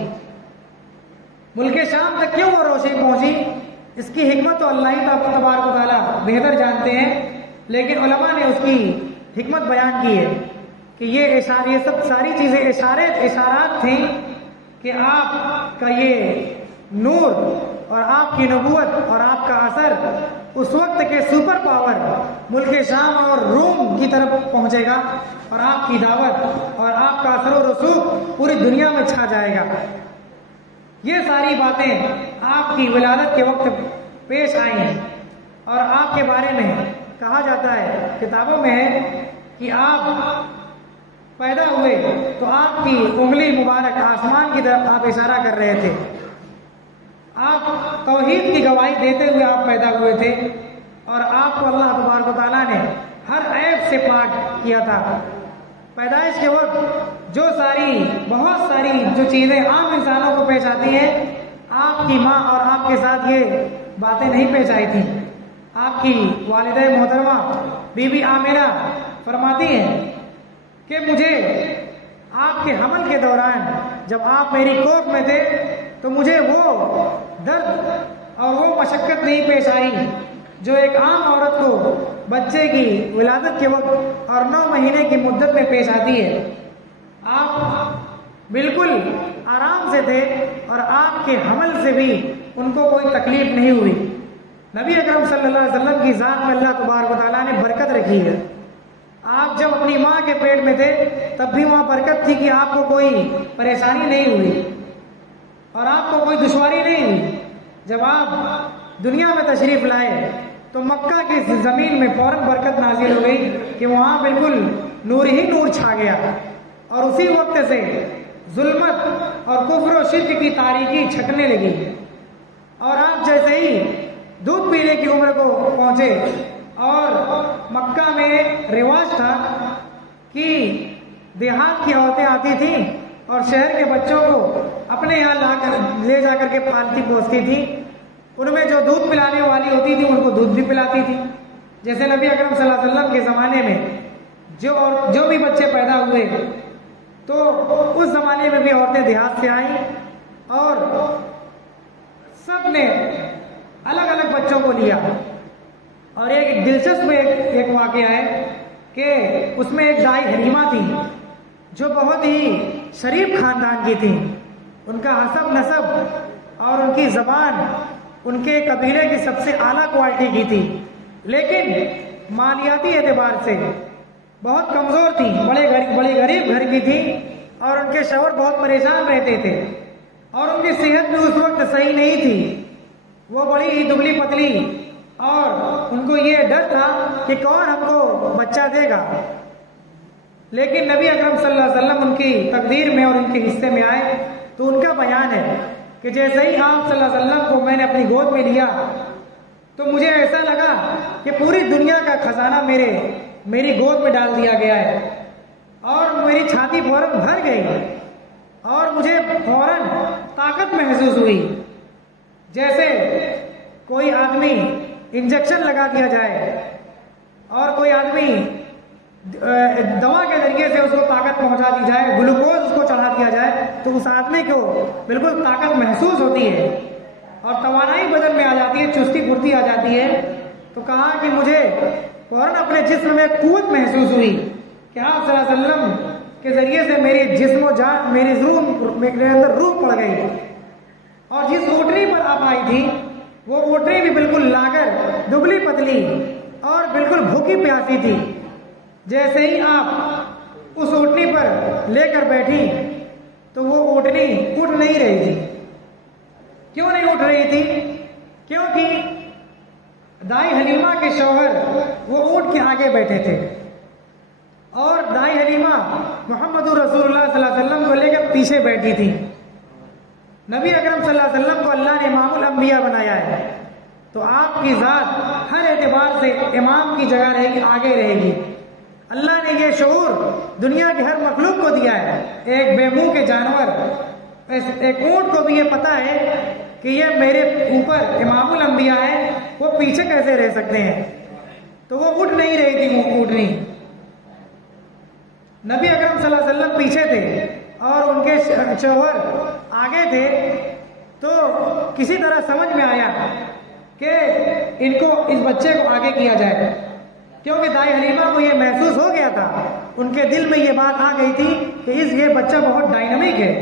ملک شام تک کیوں وہ روشنی پہنچی، اس کی حکمت تو اللہ تبارک و تعالیٰ بہتر جانتے ہیں، لیکن علماء نے اس کی حکمت بیان کی ہے کہ یہ سب ساری چیزیں اشارات تھیں کہ آپ کا یہ نور اور آپ کی نبوت اور آپ کا اثر اس وقت کے سپر پاور ملک شام اور روم کی طرف پہنچے گا، اور آپ کی دعوت اور آپ کا اثر و رسوخ پوری دنیا میں چھا جائے گا۔ یہ ساری باتیں آپ کی ولادت کے وقت پیش آئی ہیں، اور آپ کے بارے میں کہا جاتا ہے، کتابوں میں ہے کہ آپ پیدا ہوئے تو آپ کی انگلی مبارک آسمان کی طرف آپ اشارہ کر رہے تھے، آپ توحید کی گواہی دیتے ہوئے آپ پیدا ہوئے تھے، اور آپ کو اللہ تبارک و تعالیٰ نے ہر عیب سے پاک کیا تھا۔ پیدائش کے وقت بہت ساری جو چیزیں عام انسانوں کو پیش آتی ہیں، آپ کی ماں اور آپ کے ساتھ یہ باتیں نہیں پیش آئی تھیں۔ آپ کی والدہ محترمہ بی بی آمنہ فرماتی ہیں کہ مجھے آپ کے حمل کے دوران جب آپ میری کوکھ میں تھے تو مجھے وہ درد اور وہ مشقت نہیں پیش آئی جو ایک عام عورت کو بچے کی ولادت کے وقت اور 9 مہینے کی مدت میں پیش آتی ہے۔ آپ بالکل آرام سے تھے اور آپ کے حمل سے بھی ان کو کوئی تکلیف نہیں ہوئی۔ نبی اکرم صلی اللہ علیہ وسلم کی ذات میں اللہ تبارک و تعالیٰ نے برکت رکھی ہے۔ آپ جب اپنی ماں کے پیٹ میں تھے تب بھی وہاں برکت تھی کہ آپ کو کوئی پریشانی نہیں ہوئی اور آپ کو کوئی دشواری نہیں ہوئی۔ جب آپ دنیا میں تشریف لائے تو مکہ کی زمین میں فوراً برکت نازل ہو گئی کہ وہاں بالکل نور ہی نور چھا گیا، اور اسی وقت سے ظلمت اور کفر و شرک کی تاریکی چھٹنے لگی، اور آپ جیسے ہی دودھ پینے کی عمر کو پہنچے، اور مکہ میں رواج تھا کہ دیہات کی عورتیں آتی تھیں اور شہر کے بچوں کو اپنے یہاں لے جا کر کے پالتی پوستی تھی، ان میں جو دودھ پلانے والی ہوتی تھی ان کو دودھ بھی پلاتی تھی۔ جیسے نبی اکرم صلی اللہ علیہ وسلم کے زمانے میں جو بھی بچے پیدا ہوئے تو اس زمانے میں بھی عورتیں دیہات سے آئیں اور سب نے الگ الگ بچوں کو لیا۔ اور ایک دلچسپ ایک واقعہ ہے کہ اس میں ایک دائی حلیمہ تھی جو بہت ہی شریف خاندان کی تھی، ان کا حسب نسب اور ان کی زبان ان کے قبیلے کی سب سے اعلیٰ کوالٹی کی تھی، لیکن مالیاتی اعتبار سے بہت کمزور تھی، بڑے غریب گھر کی تھی، اور ان کے شوہر بہت پریشان رہتے تھے اور ان کی صحت بھی اس وقت صحیح نہیں تھی، وہ بڑی ہی دبلی پتلی، اور ان کو یہ ڈر تھا کہ کون ہم کو بچہ دے گا۔ لیکن نبی اکرم صلی اللہ علیہ وسلم ان کی تقدیر میں اور ان کے حصے میں آئے تو ان کا بیان ہے کہ جیسے ہی آپ صلی اللہ علیہ وسلم کو میں نے اپنی گود میں لیا تو مجھے ایسا لگا کہ پوری دنیا کا خزانہ میری گود میں ڈال دیا گیا ہے، اور میری چھاتی فوراً بھر گئی اور مجھے فوراً طاقت محسوس ہوئی، جیسے کوئی آدمی انجیکشن لگا دیا جائے اور کوئی آدمی دوا کے ذریعے سے اس کو طاقت پہنچا دی جائے، گلوکوز اس کو چڑھا دیا جائے تو اس آدمی کو بالکل طاقت محسوس ہوتی ہے اور توانائی بدن میں آ جاتی ہے، چستی پھرتی آ جاتی ہے۔ تو کہا کہ مجھے فوراً اپنے جسم میں قوت محسوس ہوئی کہ آپ صلی اللہ علیہ وسلم کے ذریعے سے میری جسم و جان میرے اندر روح پڑ گئی، اور جس اونٹنی پر آپ آئی تھی وہ اونٹنی بھی بالکل لاغر دبلی پتلی اور بالکل بھوکی پیاسی تھی۔ جیسے ہی آپ اس اونٹنی پر لے کر بیٹھی تو وہ اونٹنی اٹھ نہیں رہی تھی۔ کیوں نہیں اٹھ رہی تھی؟ کیونکہ دائی حلیمہ کے شوہر وہ اونٹ کے آگے بیٹھے تھے، اور دائی حلیمہ محمد رسول اللہ صلی اللہ علیہ وسلم کو لے کر پیچھے بیٹھی تھی۔ نبی اکرم صلی اللہ علیہ وسلم کو اللہ نے امام الانبیاء بنایا ہے، تو آپ کی ذات ہر اعتبار سے امام کی جگہ رہے گی، آگے رہے گی۔ اللہ نے یہ شعور دنیا کے ہر مخلوق کو دیا ہے۔ ایک بے منہ کے جانور، ایک اونٹ کو بھی یہ پتا ہے کہ یہ میرے اوپر امام الانبیاء ہے، وہ پیچھے کیسے رہ سکتے ہیں؟ تو وہ اٹھ نہیں رہی تھی اونٹنی۔ نبی اکرم صلی اللہ علیہ وسلم پیچھے تھے اور ان کے شوہر آگے تھے، تو کسی طرح سمجھ میں آیا کہ ان کو اس بچے کو آگے کیا جائے، کیونکہ دائی حلیمہ کو یہ محسوس ہو گیا تھا، ان کے دل میں یہ بات آ گئی تھی کہ یہ بچہ بہت ڈائنامک ہے،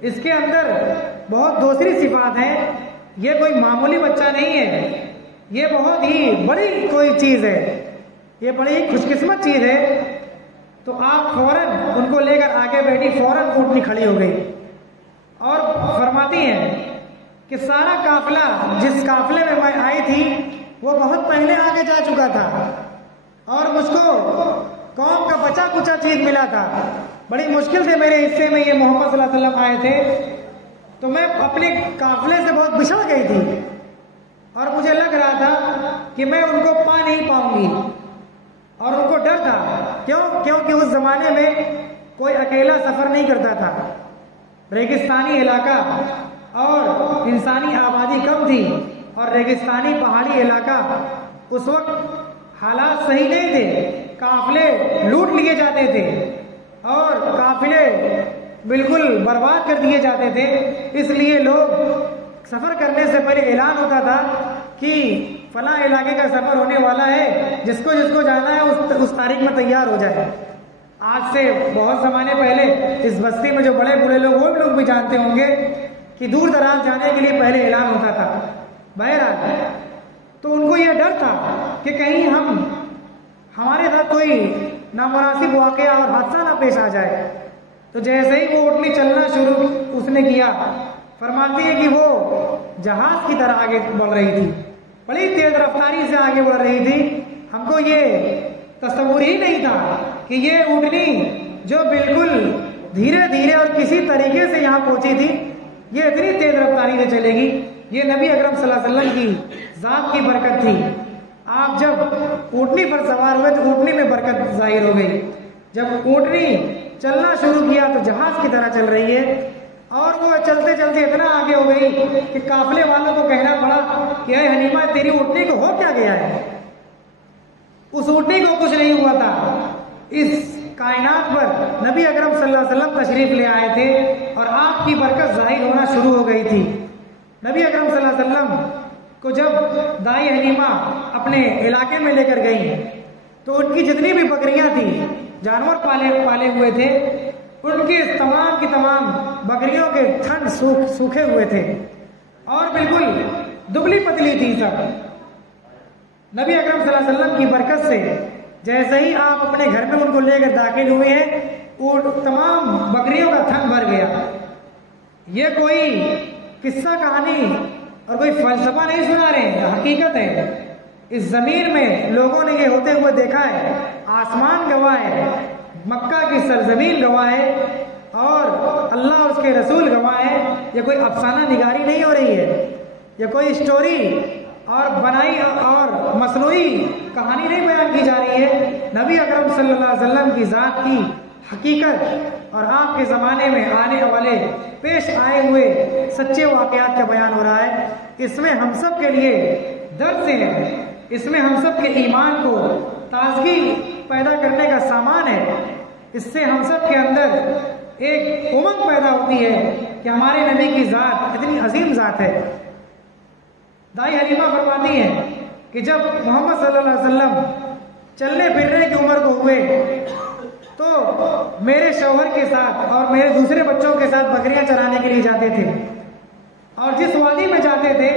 اس کے اندر بہت دوسری صفات ہیں، یہ کوئی معمولی بچہ نہیں ہے، یہ بہت ہی بڑی کوئی چیز ہے، یہ بڑی ہی خوش قسمت چیز ہے۔ تو آپ فوراً ان کو لے کر آگے بیٹھی، فوراً اونٹنی کھڑی ہو گئی اور فرماتی ہیں کہ سارا قافلہ جس قافلے میں میں آئی تھی وہ بہت پہلے آگے جا چکا تھا، اور مجھ کو قوم کا بچا کچا چیز ملا تھا، بڑی مشکل سے میرے حصے میں یہ محمد صلی اللہ علیہ وسلم آئے تھے، تو میں اپنے قافلے سے بہت بچھڑ گئی تھی اور مجھے لگ رہا تھا کہ میں ان کو پا نہیں پاؤں گی، اور ان کو ڈر تھا، کیونکہ اس زمانے میں کوئی اکیلا سفر نہیں کرتا تھا، ریگستانی علاقہ اور انسانی آبادی کم تھی، اور ریگستانی پہاڑی علاقہ اس وقت حالات صحیح نہیں تھے، قافلے لوٹ لیے جاتے تھے، اور قافلے بالکل برباد کر دیے جاتے تھے. اس لیے لوگ سفر کرنے سے پہلے اعلان ہوتا تھا کہ فلاں علاقے کا سفر ہونے والا ہے، جس کو جانا ہے اس تاریخ میں تیار ہو جائے. آج سے بہت زمانے پہلے اس بستی میں جو بڑے بڑے لوگ وہ لوگ بھی جانتے ہوں گے کہ دور دراز جانے کے لیے پہلے اعلان ہوتا تھا. بہرحال تو ان کو یہ ڈر تھا کہ کہیں ہمارے ساتھ کوئی نامناسب واقعہ اور حادثہ نہ پیش آ جائے. تو جیسے ہی وہ اونٹنی چلنا شروع اس نے کیا، فرماتی ہے کہ وہ جہاز کی طرح آگے بڑھ رہی تھی، بڑی تیز رفتاری سے آگے بڑھ رہی تھی. ہم کو یہ تصور ہی نہیں تھا کہ یہ اونٹنی جو بالکل دھیرے دھیرے اور کسی طریقے سے یہاں پہنچی تھی، یہ اتنی تیز رفتاری سے چلے گی. یہ نبی اکرم صلی اللہ علیہ وسلم کی ذات کی برکت تھی. آپ جب اونٹنی پر سوار ہوئے تو اونٹنی میں برکت ظاہر ہو گئی. جب اونٹنی چلنا شروع کیا تو جہاز کی طرح چل رہی ہے، اور وہ چلتے چلتے اتنا آگے ہو گئی کہ قافلے والوں کو کہنا پڑا کہ اے حلیمہ تیری اونٹنی کو ہو کیا گیا ہے. اس اونٹنی کو کچھ نہیں ہوا تھا. اس کائنات پر نبی اکرم صلی اللہ علیہ وسلم تشریف لے آئے تھے اور آپ کی برکت ظاہر ہونا شروع ہو گئی تھی. نبی اکرم صلی اللہ علیہ وسلم کو جب دائی حلیمہ اپنے علاقے میں لے کر گئی تو ان کی جتنی بھی بکریاں تھیں، جانور پالے ہوئے تھے، ان کے تمام کی تمام بکریوں کے تھن سوکھے ہوئے تھے اور بالکل دبلی پتلی تھی سب. نبی اکرم صلی اللہ علیہ وسلم کی برکت سے جیسے ہی آپ اپنے گھر میں ان کو لے کر داخل ہوئے ہیں، وہ تمام بکریوں کا تھن بھر گیا. یہ کوئی قصہ کہانی اور کوئی فلسفہ نہیں سنا رہے ہیں، حقیقت ہے. اس زمین میں لوگوں نے یہ ہوتے ہوئے دیکھا ہے. آسمان گواہ ہے، مکہ کی سرزمین گواہ ہے، اور اللہ اور اس کے رسول گواہ ہے. یہ کوئی افسانہ نگاری نہیں ہو رہی ہے، یہ کوئی اسٹوری اور بنائی اور مصنوعی کہانی نہیں بیان کی جا رہی ہے. نبی اکرم صلی اللہ علیہ وسلم کی ذات کی حقیقت اور آپ کے زمانے میں آنے والے پیش آئے ہوئے سچے واقعات کا بیان ہو رہا ہے. اس میں ہم سب کے لیے درس ہے، اس میں ہم سب کے ایمان کو تازگی پیدا کرنے کا سامان ہے. اس سے ہم سب کے اندر ایک امنگ پیدا ہوتی ہے کہ ہمارے نبی کی ذات اتنی عظیم ذات ہے. دائی حلیمہ فرماتی ہیں کہ جب محمد صلی اللہ علیہ وسلم چلنے پھرنے کی عمر کو ہوئے تو میرے شوہر کے ساتھ اور میرے دوسرے بچوں کے ساتھ بکریاں چرانے کے لیے جاتے تھے، اور جس وادی میں جاتے تھے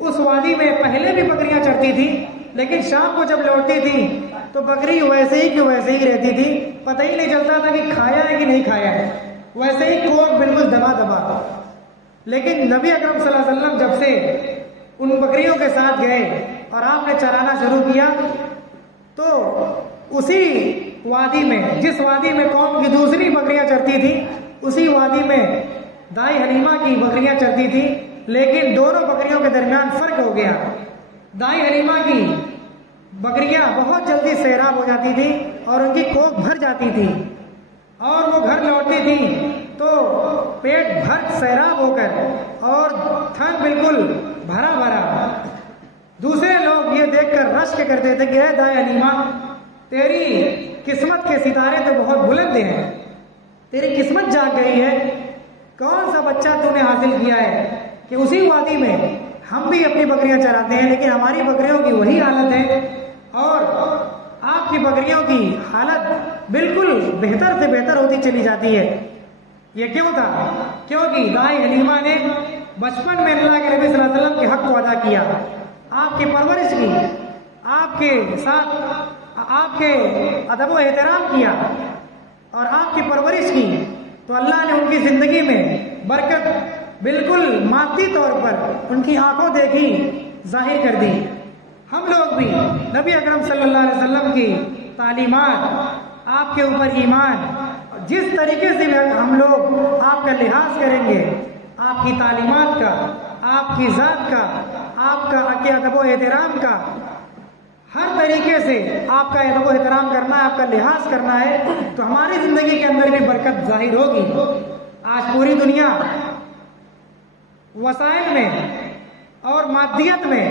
اس وادی میں پہلے بھی بکریاں چرتی تھی، لیکن شام کو جب لوٹتی تھی تو بکری ویسے ہی کہ ویسے ہی رہتی تھی. پتہ ہی نہیں چلتا تھا کہ کھایا ہے کہ نہیں کھایا ہے، ویسے ہی کوک بالکل دبا دبا. لیکن نبی اکرم صلی اللہ علیہ وسلم جب سے ان بکریوں کے ساتھ گئے اور آپ نے چرانا شروع کیا تو اسی وادی میں، جس وادی میں قوم کی دوسری بکریاں چرتی تھی، اسی وادی میں دائی حلیمہ کی بکریاں چرتی تھی. لیکن دونوں بکریوں کے درمیان فرق ہو گیا. دائی حلیمہ کی بکریاں بہت جلدی سیراب ہو جاتی تھی اور ان کی کوکھ بھر جاتی تھی، اور وہ گھر لوٹتی تھی تو پیٹ بھر سیراب ہو کر اور تھن بالکل بھرا بھرا. دوسرے لوگ یہ دیکھ کر رشک کرتے تھے کہ اے دائی حلیمہ تیری قسمت کے ستارے تو بہت بلند ہیں، تیری قسمت جاگ گئی ہے. کون سا بچہ تو نے حاصل کیا ہے کہ اسی وادی میں ہم بھی اپنی بکریاں چراتے ہیں لیکن ہماری بکریوں کی وہی حالت ہے اور آپ کی بکریوں کی حالت بالکل بہتر سے بہتر ہوتی چلی جاتی ہے. یہ کیوں تھا؟ کیونکہ دائی حلیمہ نے بچپن میں اللہ کے نبی صلی اللہ علیہ وسلم کے حق کو ادا کیا، آپ کی پرورش کی، آپ کے ساتھ آپ کے ادب و احترام کیا اور آپ کی پرورش کی، تو اللہ نے ان کی زندگی میں برکت بالکل مادی طور پر ان کی آنکھوں دیکھی ظاہر کر دی. ہم لوگ بھی نبی اکرم صلی اللہ علیہ وسلم کی تعلیمات، آپ کے اوپر ایمان، جس طریقے سے ہم لوگ آپ کا لحاظ کریں گے، آپ کی تعلیمات کا، آپ کی ذات کا، آپ کا ادب و احترام کا، ہر طریقے سے آپ کا ادب و احترام کرنا ہے، آپ کا لحاظ کرنا ہے، تو ہماری زندگی کے اندر بھی برکت ظاہر ہوگی. آج پوری دنیا وسائل میں اور مادیت میں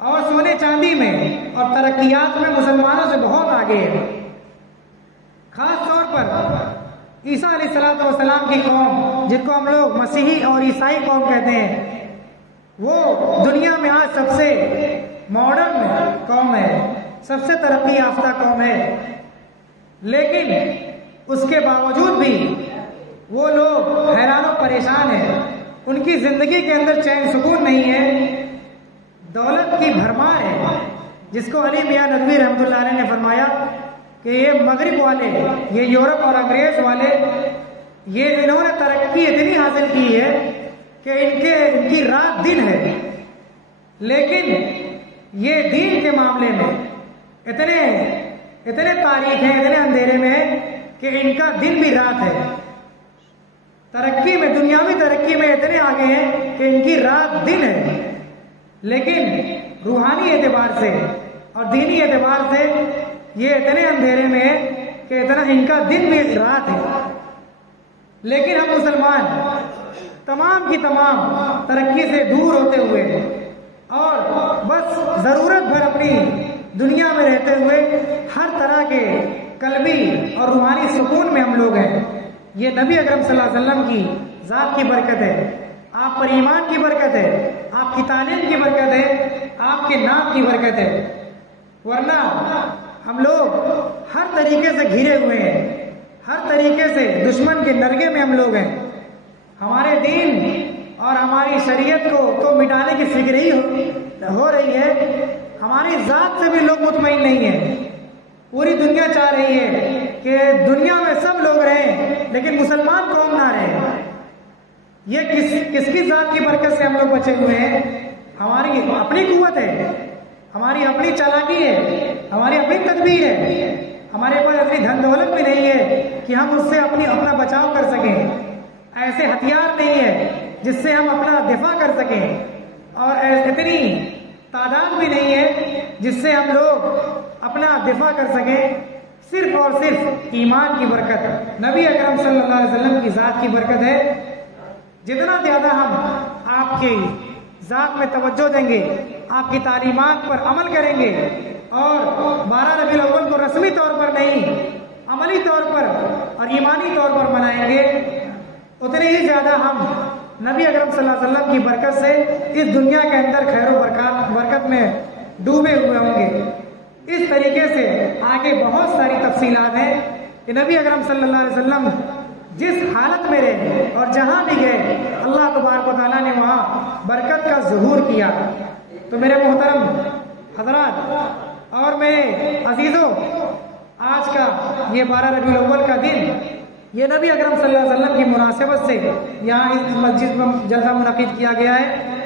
اور سونے چاندی میں اور ترقیات میں مسلمانوں سے بہت آگے ہے. خاص طور پر عیسیٰ علیہ السلام کی قوم، جن کو ہم لوگ مسیحی اور عیسائی قوم کہتے ہیں، وہ دنیا میں آج سب سے ماڈرن قوم ہے، سب سے ترقی یافتہ قوم ہے، لیکن اس کے باوجود بھی وہ لوگ حیران و پریشان ہیں۔ ان کی زندگی کے اندر چین سکون نہیں ہے، دولت کی بھرمار ہے، جس کو علی میاں ندوی رحمۃ اللہ علیہ نے فرمایا کہ یہ مغرب والے، یہ یورپ اور انگریز والے، یہ انہوں نے ترقی اتنی حاصل کی ہے کہ ان کی رات دن ہے، لیکن یہ دین کے معاملے میں اتنے تاریک ہیں، اتنے اندھیرے میں ہے کہ ان کا دن بھی رات ہے۔ ترقی میں، دنیاوی ترقی میں اتنے آگے ہیں کہ ان کی رات دن ہے، لیکن روحانی اعتبار سے اور دینی اعتبار سے یہ اتنے اندھیرے میں ہے کہ ان کا دن بھی رات ہے۔ لیکن ہم مسلمان تمام کی تمام ترقی سے دور ہوتے ہوئے اور بس ضرورت بھر اپنی دنیا میں رہتے ہوئے ہر طرح کے قلبی اور روحانی سکون میں ہم لوگ ہیں۔ یہ نبی اکرم صلی اللہ علیہ وسلم کی ذات کی برکت ہے، آپ پر ایمان کی برکت ہے، آپ کی تعلیم کی برکت ہے، آپ کے نام کی برکت ہے، ورنہ ہم لوگ ہر طریقے سے گھرے ہوئے ہیں، ہر طریقے سے دشمن کے نرگے میں ہم لوگ ہیں۔ ہمارے دین اور ہماری شریعت کو تو مٹانے کی فکر ہی ہو رہی ہے، ہماری ذات سے بھی لوگ مطمئن نہیں ہیں۔ پوری دنیا چاہ رہی ہے کہ دنیا میں سب لوگ رہیں لیکن مسلمان قوم نہ رہے۔ یہ کس کی ذات کی برکت سے ہم لوگ بچے ہوئے ہیں؟ ہماری اپنی قوت ہے، ہماری اپنی چالاکی ہے، ہماری اپنی تدبیر ہے، ہمارے پاس اتنی دھن دولت بھی نہیں ہے کہ ہم اس سے اپنا بچاؤ کر سکیں، ایسے ہتھیار نہیں ہے جس سے ہم اپنا دفاع کر سکیں، اور اتنی تعداد بھی نہیں ہے جس سے ہم لوگ اپنا دفاع کر سکیں۔ صرف اور صرف ایمان کی برکت، نبی اکرم صلی اللہ علیہ وسلم کی ذات کی برکت ہے۔ جتنا زیادہ ہم آپ کی ذات میں توجہ دیں گے، آپ کی تعلیمات پر عمل کریں گے اور 12 ربیع الاول کو رسمی طور پر نہیں، عملی طور پر اور ایمانی طور پر منائیں گے، اتنے ہی زیادہ ہم نبی اکرم صلی اللہ علیہ وسلم کی برکت سے اس دنیا کے اندر خیر و برکت میں ڈوبے ہوئے ہوں گے۔ اس طریقے سے آگے بہت ساری تفصیلات ہیں کہ نبی اکرم صلی اللہ علیہ وسلم جس حالت میں رہے اور جہاں بھی گئے، اللہ تبارک و تعالیٰ نے وہاں برکت کا ظہور کیا۔ تو میرے محترم حضرات اور میرے عزیزوں، آج کا یہ 12 ربیع الاول کا دن، یہ نبی اکرم صلی اللہ علیہ وسلم کی مناسبت سے یہاں اس مسجد میں جلسہ منعقد کیا گیا ہے۔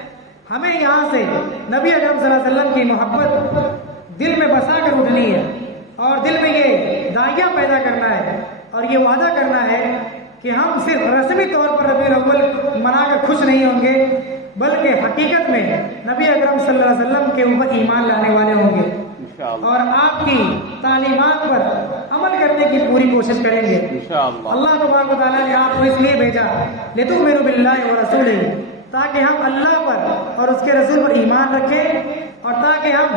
ہمیں یہاں سے نبی اکرم صلی اللہ علیہ وسلم کی محبت دل میں بسا کر اٹھنی ہے اور دل میں یہ داعیہ پیدا کرنا ہے اور یہ وعدہ کرنا ہے کہ ہم صرف رسمی طور پر ربیع الاول منا کر خوش نہیں ہوں گے، بلکہ حقیقت میں نبی اکرم صلی اللہ علیہ وسلم کے اوپر ایمان لانے والے ہوں گے اور آپ کی تعلیمات پر عمل کرنے کی پوری کوشش کریں گے۔ اللہ تبارک و تعالیٰ نے آپ کو اس لیے بھیجا لِتُؤْمِنُوا بِاللَّهِ وَرَسُولِهِ، تاکہ ہم اللہ پر اور اس کے رسول پر ایمان رکھیں اور تاکہ ہم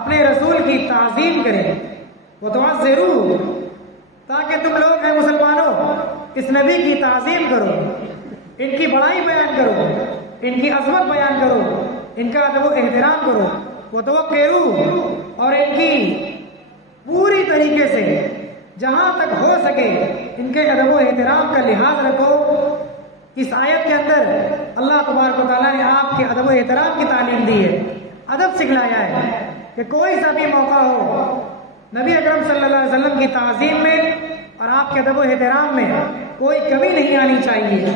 اپنے رسول کی تعظیم کریں، وَتُعَزِّرُوهُ، تاکہ تم لوگ اے مسلمانوں اس نبی کی تعظیم کرو، ان کی بڑائی بیان کرو، ان کی عظمت بیان کرو، ان کا ادب و احترام کرو، وَتَوَقِّرُوهُ، اور ان کی پوری طریقے سے جہاں تک ہو سکے ان کے ادب و احترام کا لحاظ رکھو۔ اس آیت کے اندر اللہ تبارک و تعالیٰ نے آپ کے ادب و احترام کی تعلیم دی ہے، ادب سکھلایا ہے کہ کوئی سا بھی موقع ہو نبی اکرم صلی اللہ علیہ وسلم کی تعظیم میں اور آپ کے ادب و احترام میں کوئی کمی نہیں آنی چاہیے۔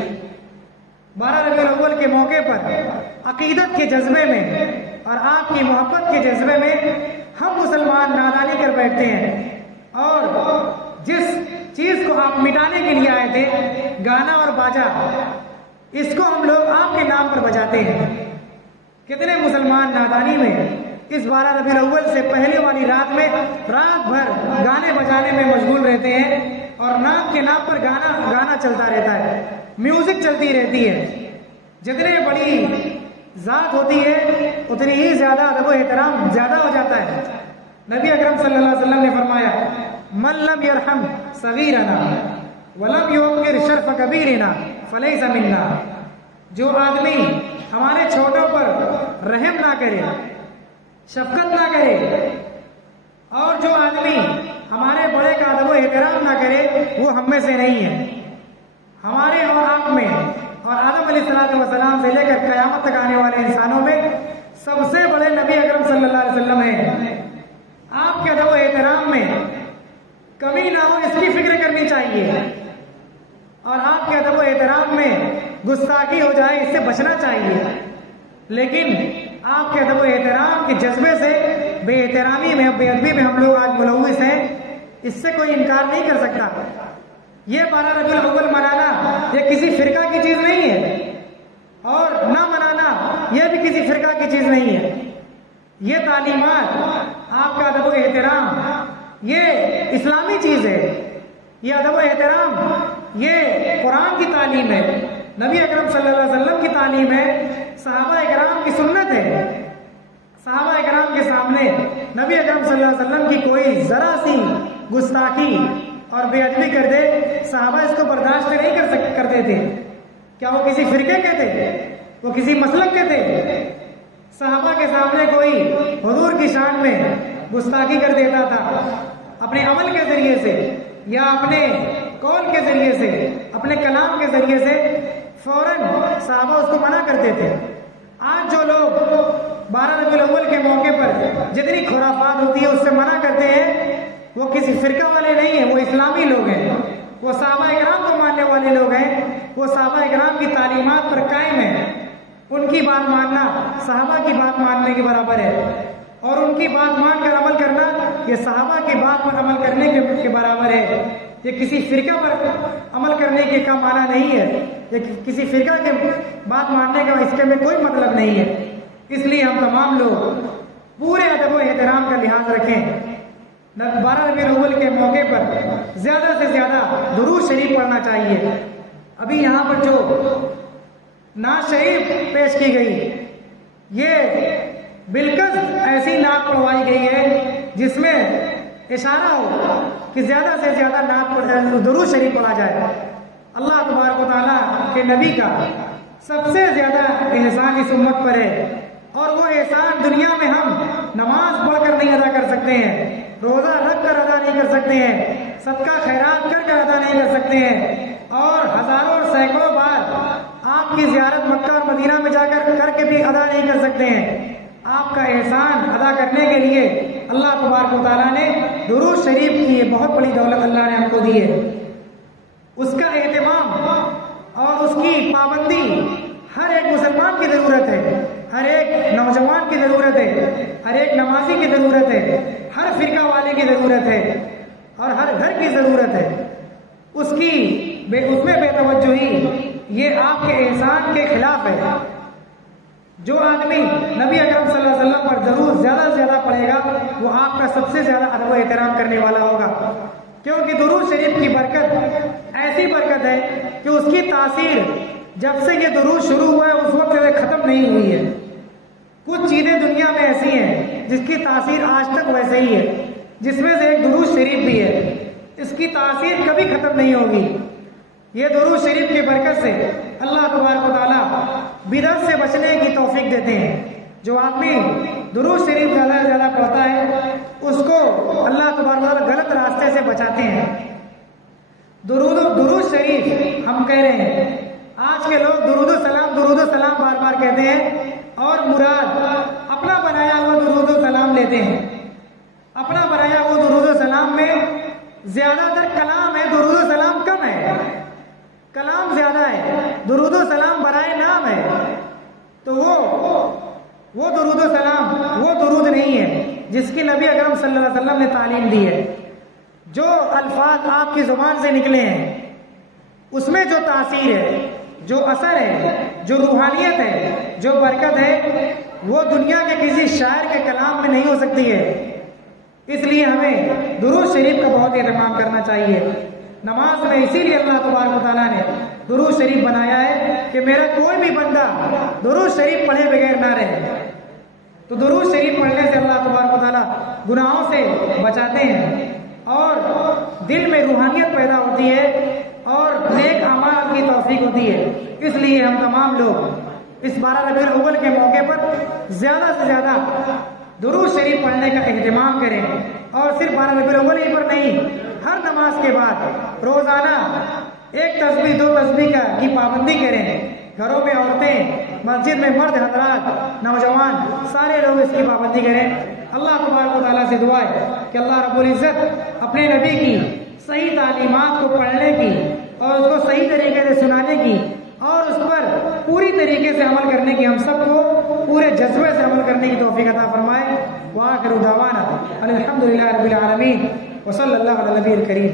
12 ربیع الاول کے موقع پر عقیدت کے جذبے میں اور آپ کی محبت کے جذبے میں ہم مسلمان نادانی کر بیٹھتے ہیں اور جس چیز کو آپ مٹانے کے لیے آئے تھے، گانا اور باجا، اس کو ہم لوگ آپ کے نام پر بجاتے ہیں۔ کتنے مسلمان نادانی میں اس 12 ربیع الاول سے پہلے والی رات میں رات بھر گانے بجانے میں مشغول رہتے ہیں اور نام کے نام پر گانا چلتا رہتا ہے، میوزک چلتی رہتی ہے۔ جتنے بڑی ذات ہوتی ہے اتنی ہی زیادہ ادب و احترام زیادہ ہو جاتا ہے۔ نبی اکرم صلی اللہ علیہ وسلم نے فرمایا من لم يرحم صغیرنا ولم يوقر شرف کبیرنا فلیس منا. جو آدمی ہمارے چھوٹوں پر رحم نہ کرے، شفقت نہ کرے، اور جو آدمی ہمارے بڑے کا ادب و احترام نہ کرے، وہ ہم میں سے نہیں ہے. ہمارے اور آپ میں اور آدم علیہ السلام سے لے کر قیامت تک آنے والے انسانوں میں سب سے بڑے نبی اکرم صلی اللہ علیہ وسلم ہیں. آپ کے ادب و احترام میں کمی نہ ہو، اس کی فکر کرنی چاہیے، اور آپ کے ادب و احترام میں گستاخی ہو جائے اس سے بچنا چاہیے. لیکن آپ کے ادب و احترام کے جذبے سے بے احترامی میں، بے ادبی میں ہم لوگ آج ملوث ہیں. اس سے کوئی انکار نہیں کر سکتا. یہ 12 ربیع الاول منانا یہ کسی فرقہ کی چیز نہیں ہے، اور نہ منانا یہ بھی کسی فرقہ کی چیز نہیں ہے. یہ تعلیمات، آپ کا ادب و احترام، یہ اسلامی چیز ہے. یہ ادب و احترام یہ قرآن کی تعلیم ہے، نبی اکرم صلی اللہ علیہ وسلم کی تعلیم ہے، صحابہ اکرام کی سنت ہے. صحابہ اکرام کے سامنے نبی اکرم صلی اللہ علیہ وسلم کی کوئی ذرا سی گستاخی اور بے ادبی کر دے، صحابہ اس کو برداشت نہیں کرتے تھے. کیا وہ کسی فرقے کے تھے؟ وہ کسی مسلک کے تھے؟ صحابہ کے سامنے کوئی حضور کی شان میں گستاخی کر دیتا تھا، اپنے عمل کے ذریعے سے یا اپنے قول کے ذریعے سے، اپنے کلام کے ذریعے سے، فوراً صحابہ اس کو منع کرتے تھے. آج جو لوگ 12 ربیع الاول کے موقع پر جتنی خرافات ہوتی ہے اس سے منع کرتے ہیں، وہ کسی فرقہ والے نہیں ہیں، وہ اسلامی لوگ ہیں، وہ صحابہ اکرام کو ماننے والے لوگ ہیں، وہ صحابہ اکرام کی تعلیمات پر قائم ہیں. ان کی بات ماننا صحابہ کی بات ماننے کے برابر ہے، اور ان کی بات مان کر عمل کرنا یہ صحابہ کی بات پر عمل کرنے کے برابر ہے. یہ کسی فرقہ پر عمل کرنے کے کا معنی نہیں ہے، یہ کسی فرقہ کے بات ماننے کا اس کے میں کوئی مطلب نہیں ہے. اس لیے ہم تمام لوگ پورے ادب و احترام کا لحاظ رکھیں. 12 ربیع الاول کے موقع پر زیادہ سے زیادہ درود شریف پڑھنا چاہیے. ابھی یہاں پر جو نعت شریف پیش کی گئی، یہ بالکل ایسی نعت پڑھوائی گئی ہے جس میں اشارہ ہو کہ زیادہ سے زیادہ نعت درود شریف پڑھا جائے. اللہ تبارک و تعالیٰ کے نبی کا سب سے زیادہ احسان اس امت پر ہے، اور وہ احسان دنیا میں ہم نماز پڑھ کر نہیں ادا کر سکتے ہیں، روزہ رکھ کر ادا نہیں کر سکتے ہیں، صدقہ خیرات کر ادا نہیں کر سکتے ہیں، اور ہزاروں اور سینکڑوں بار آپ کی زیارت مکہ اور مدینہ میں جا کر کے بھی ادا نہیں کر سکتے ہیں. آپ کا احسان ادا کرنے کے لیے اللہ تبارک و تعالیٰ نے درود شریف کی یہ بہت بڑی دولت اللہ نے ہم کو دی ہے. اس کا اہتمام اور اس کی پابندی ہر ایک مسلمان کی ضرورت ہے، ہر ایک نوجوان کی ضرورت ہے، ہر ایک نمازی کی ضرورت ہے، ہر فرقہ والے کی ضرورت ہے، اور ہر گھر کی ضرورت ہے. اس میں بے توجہی یہ آپ کے احسان کے خلاف ہے. جو آدمی نبی اکرم صلی اللہ علیہ وسلم پر ضرور زیادہ سے زیادہ پڑھے گا وہ آپ کا سب سے زیادہ ادب و احترام کرنے والا ہوگا. کیونکہ درود شریف کی برکت ایسی برکت ہے کہ اس کی تاثیر جب سے یہ درود شروع ہوا ہے اس وقت سے ختم نہیں ہوئی ہے. کچھ چیزیں دنیا میں ایسی ہیں جس کی تاثیر آج تک ویسے ہی ہے، جس میں سے ایک درود شریف بھی ہے. اس کی تاثیر کبھی ختم نہیں ہوگی. یہ درود شریف کی برکت سے اللہ تبارک و تعالیٰ بدعت سے بچنے کی توفیق دیتے ہیں. جو آدمی درود شریف زیادہ سے زیادہ پڑھتا ہے اس کو اللہ تبارک و تعالیٰ غلط راستے سے بچاتے ہیں. درود شریف ہم کہہ رہے ہیں، آج کے لوگ درود و سلام بار بار کہتے ہیں، اور مراد اپنا بنایا ہوا درود و سلام لیتے ہیں. اپنا بنایا ہوا درود و سلام میں زیادہ تر کلام ہے، درود و سلام کم ہے. کلام زیادہ ہے، درود و سلام برائے نام ہے. تو وہ درود و سلام وہ درود نہیں ہے جس کی نبی اکرم صلی اللہ علیہ وسلم نے تعلیم دی ہے. جو الفاظ آپ کی زبان سے نکلے ہیں اس میں جو تاثیر ہے، جو اثر ہے، جو روحانیت ہے، جو برکت ہے، وہ دنیا کے کسی شاعر کے کلام میں نہیں ہو سکتی ہے. اس لیے ہمیں درود شریف کا بہت اہتمام کرنا چاہیے. نماز میں اسی لیے اللہ تبارک و تعالیٰ نے درود شریف بنایا ہے کہ میرا کوئی بھی بندہ درود شریف پڑھے بغیر نہ رہے. تو درود شریف پڑھنے سے اللہ تبارک و تعالیٰ گناہوں سے بچاتے ہیں اور دل میں روحانیت پیدا ہوتی ہے اور نیک اعمال کی توفیق ہوتی ہے۔ اس لیے ہم تمام لوگ اس 12 ربیع الاول کے موقع پر زیادہ سے زیادہ درود شریف پڑھنے کا اہتمام کریں، اور صرف 12 ربیع الاول ہی پر نہیں، ہر نماز کے بعد روزانہ 1 تسبیح 2 تسبیح کی پابندی کریں۔ گھروں میں عورتیں، مسجد میں مرد حضرات، نوجوان سارے لوگ اس کی پابندی کریں۔ اللہ تبارک و تعالیٰ سے دعا ہے کہ اللہ رب العزت اپنے نبی کی صحیح تعلیمات کو پڑھنے کی اور اس کو صحیح طریقے سے سنانے کی اور اس پر پوری طریقے سے عمل کرنے کی، ہم سب کو پورے جذبے سے عمل کرنے کی توفیق عطا فرمائے۔ وآخر دعوانا الحمدللہ رب العالمین وصلی اللہ علی النبی الکریم۔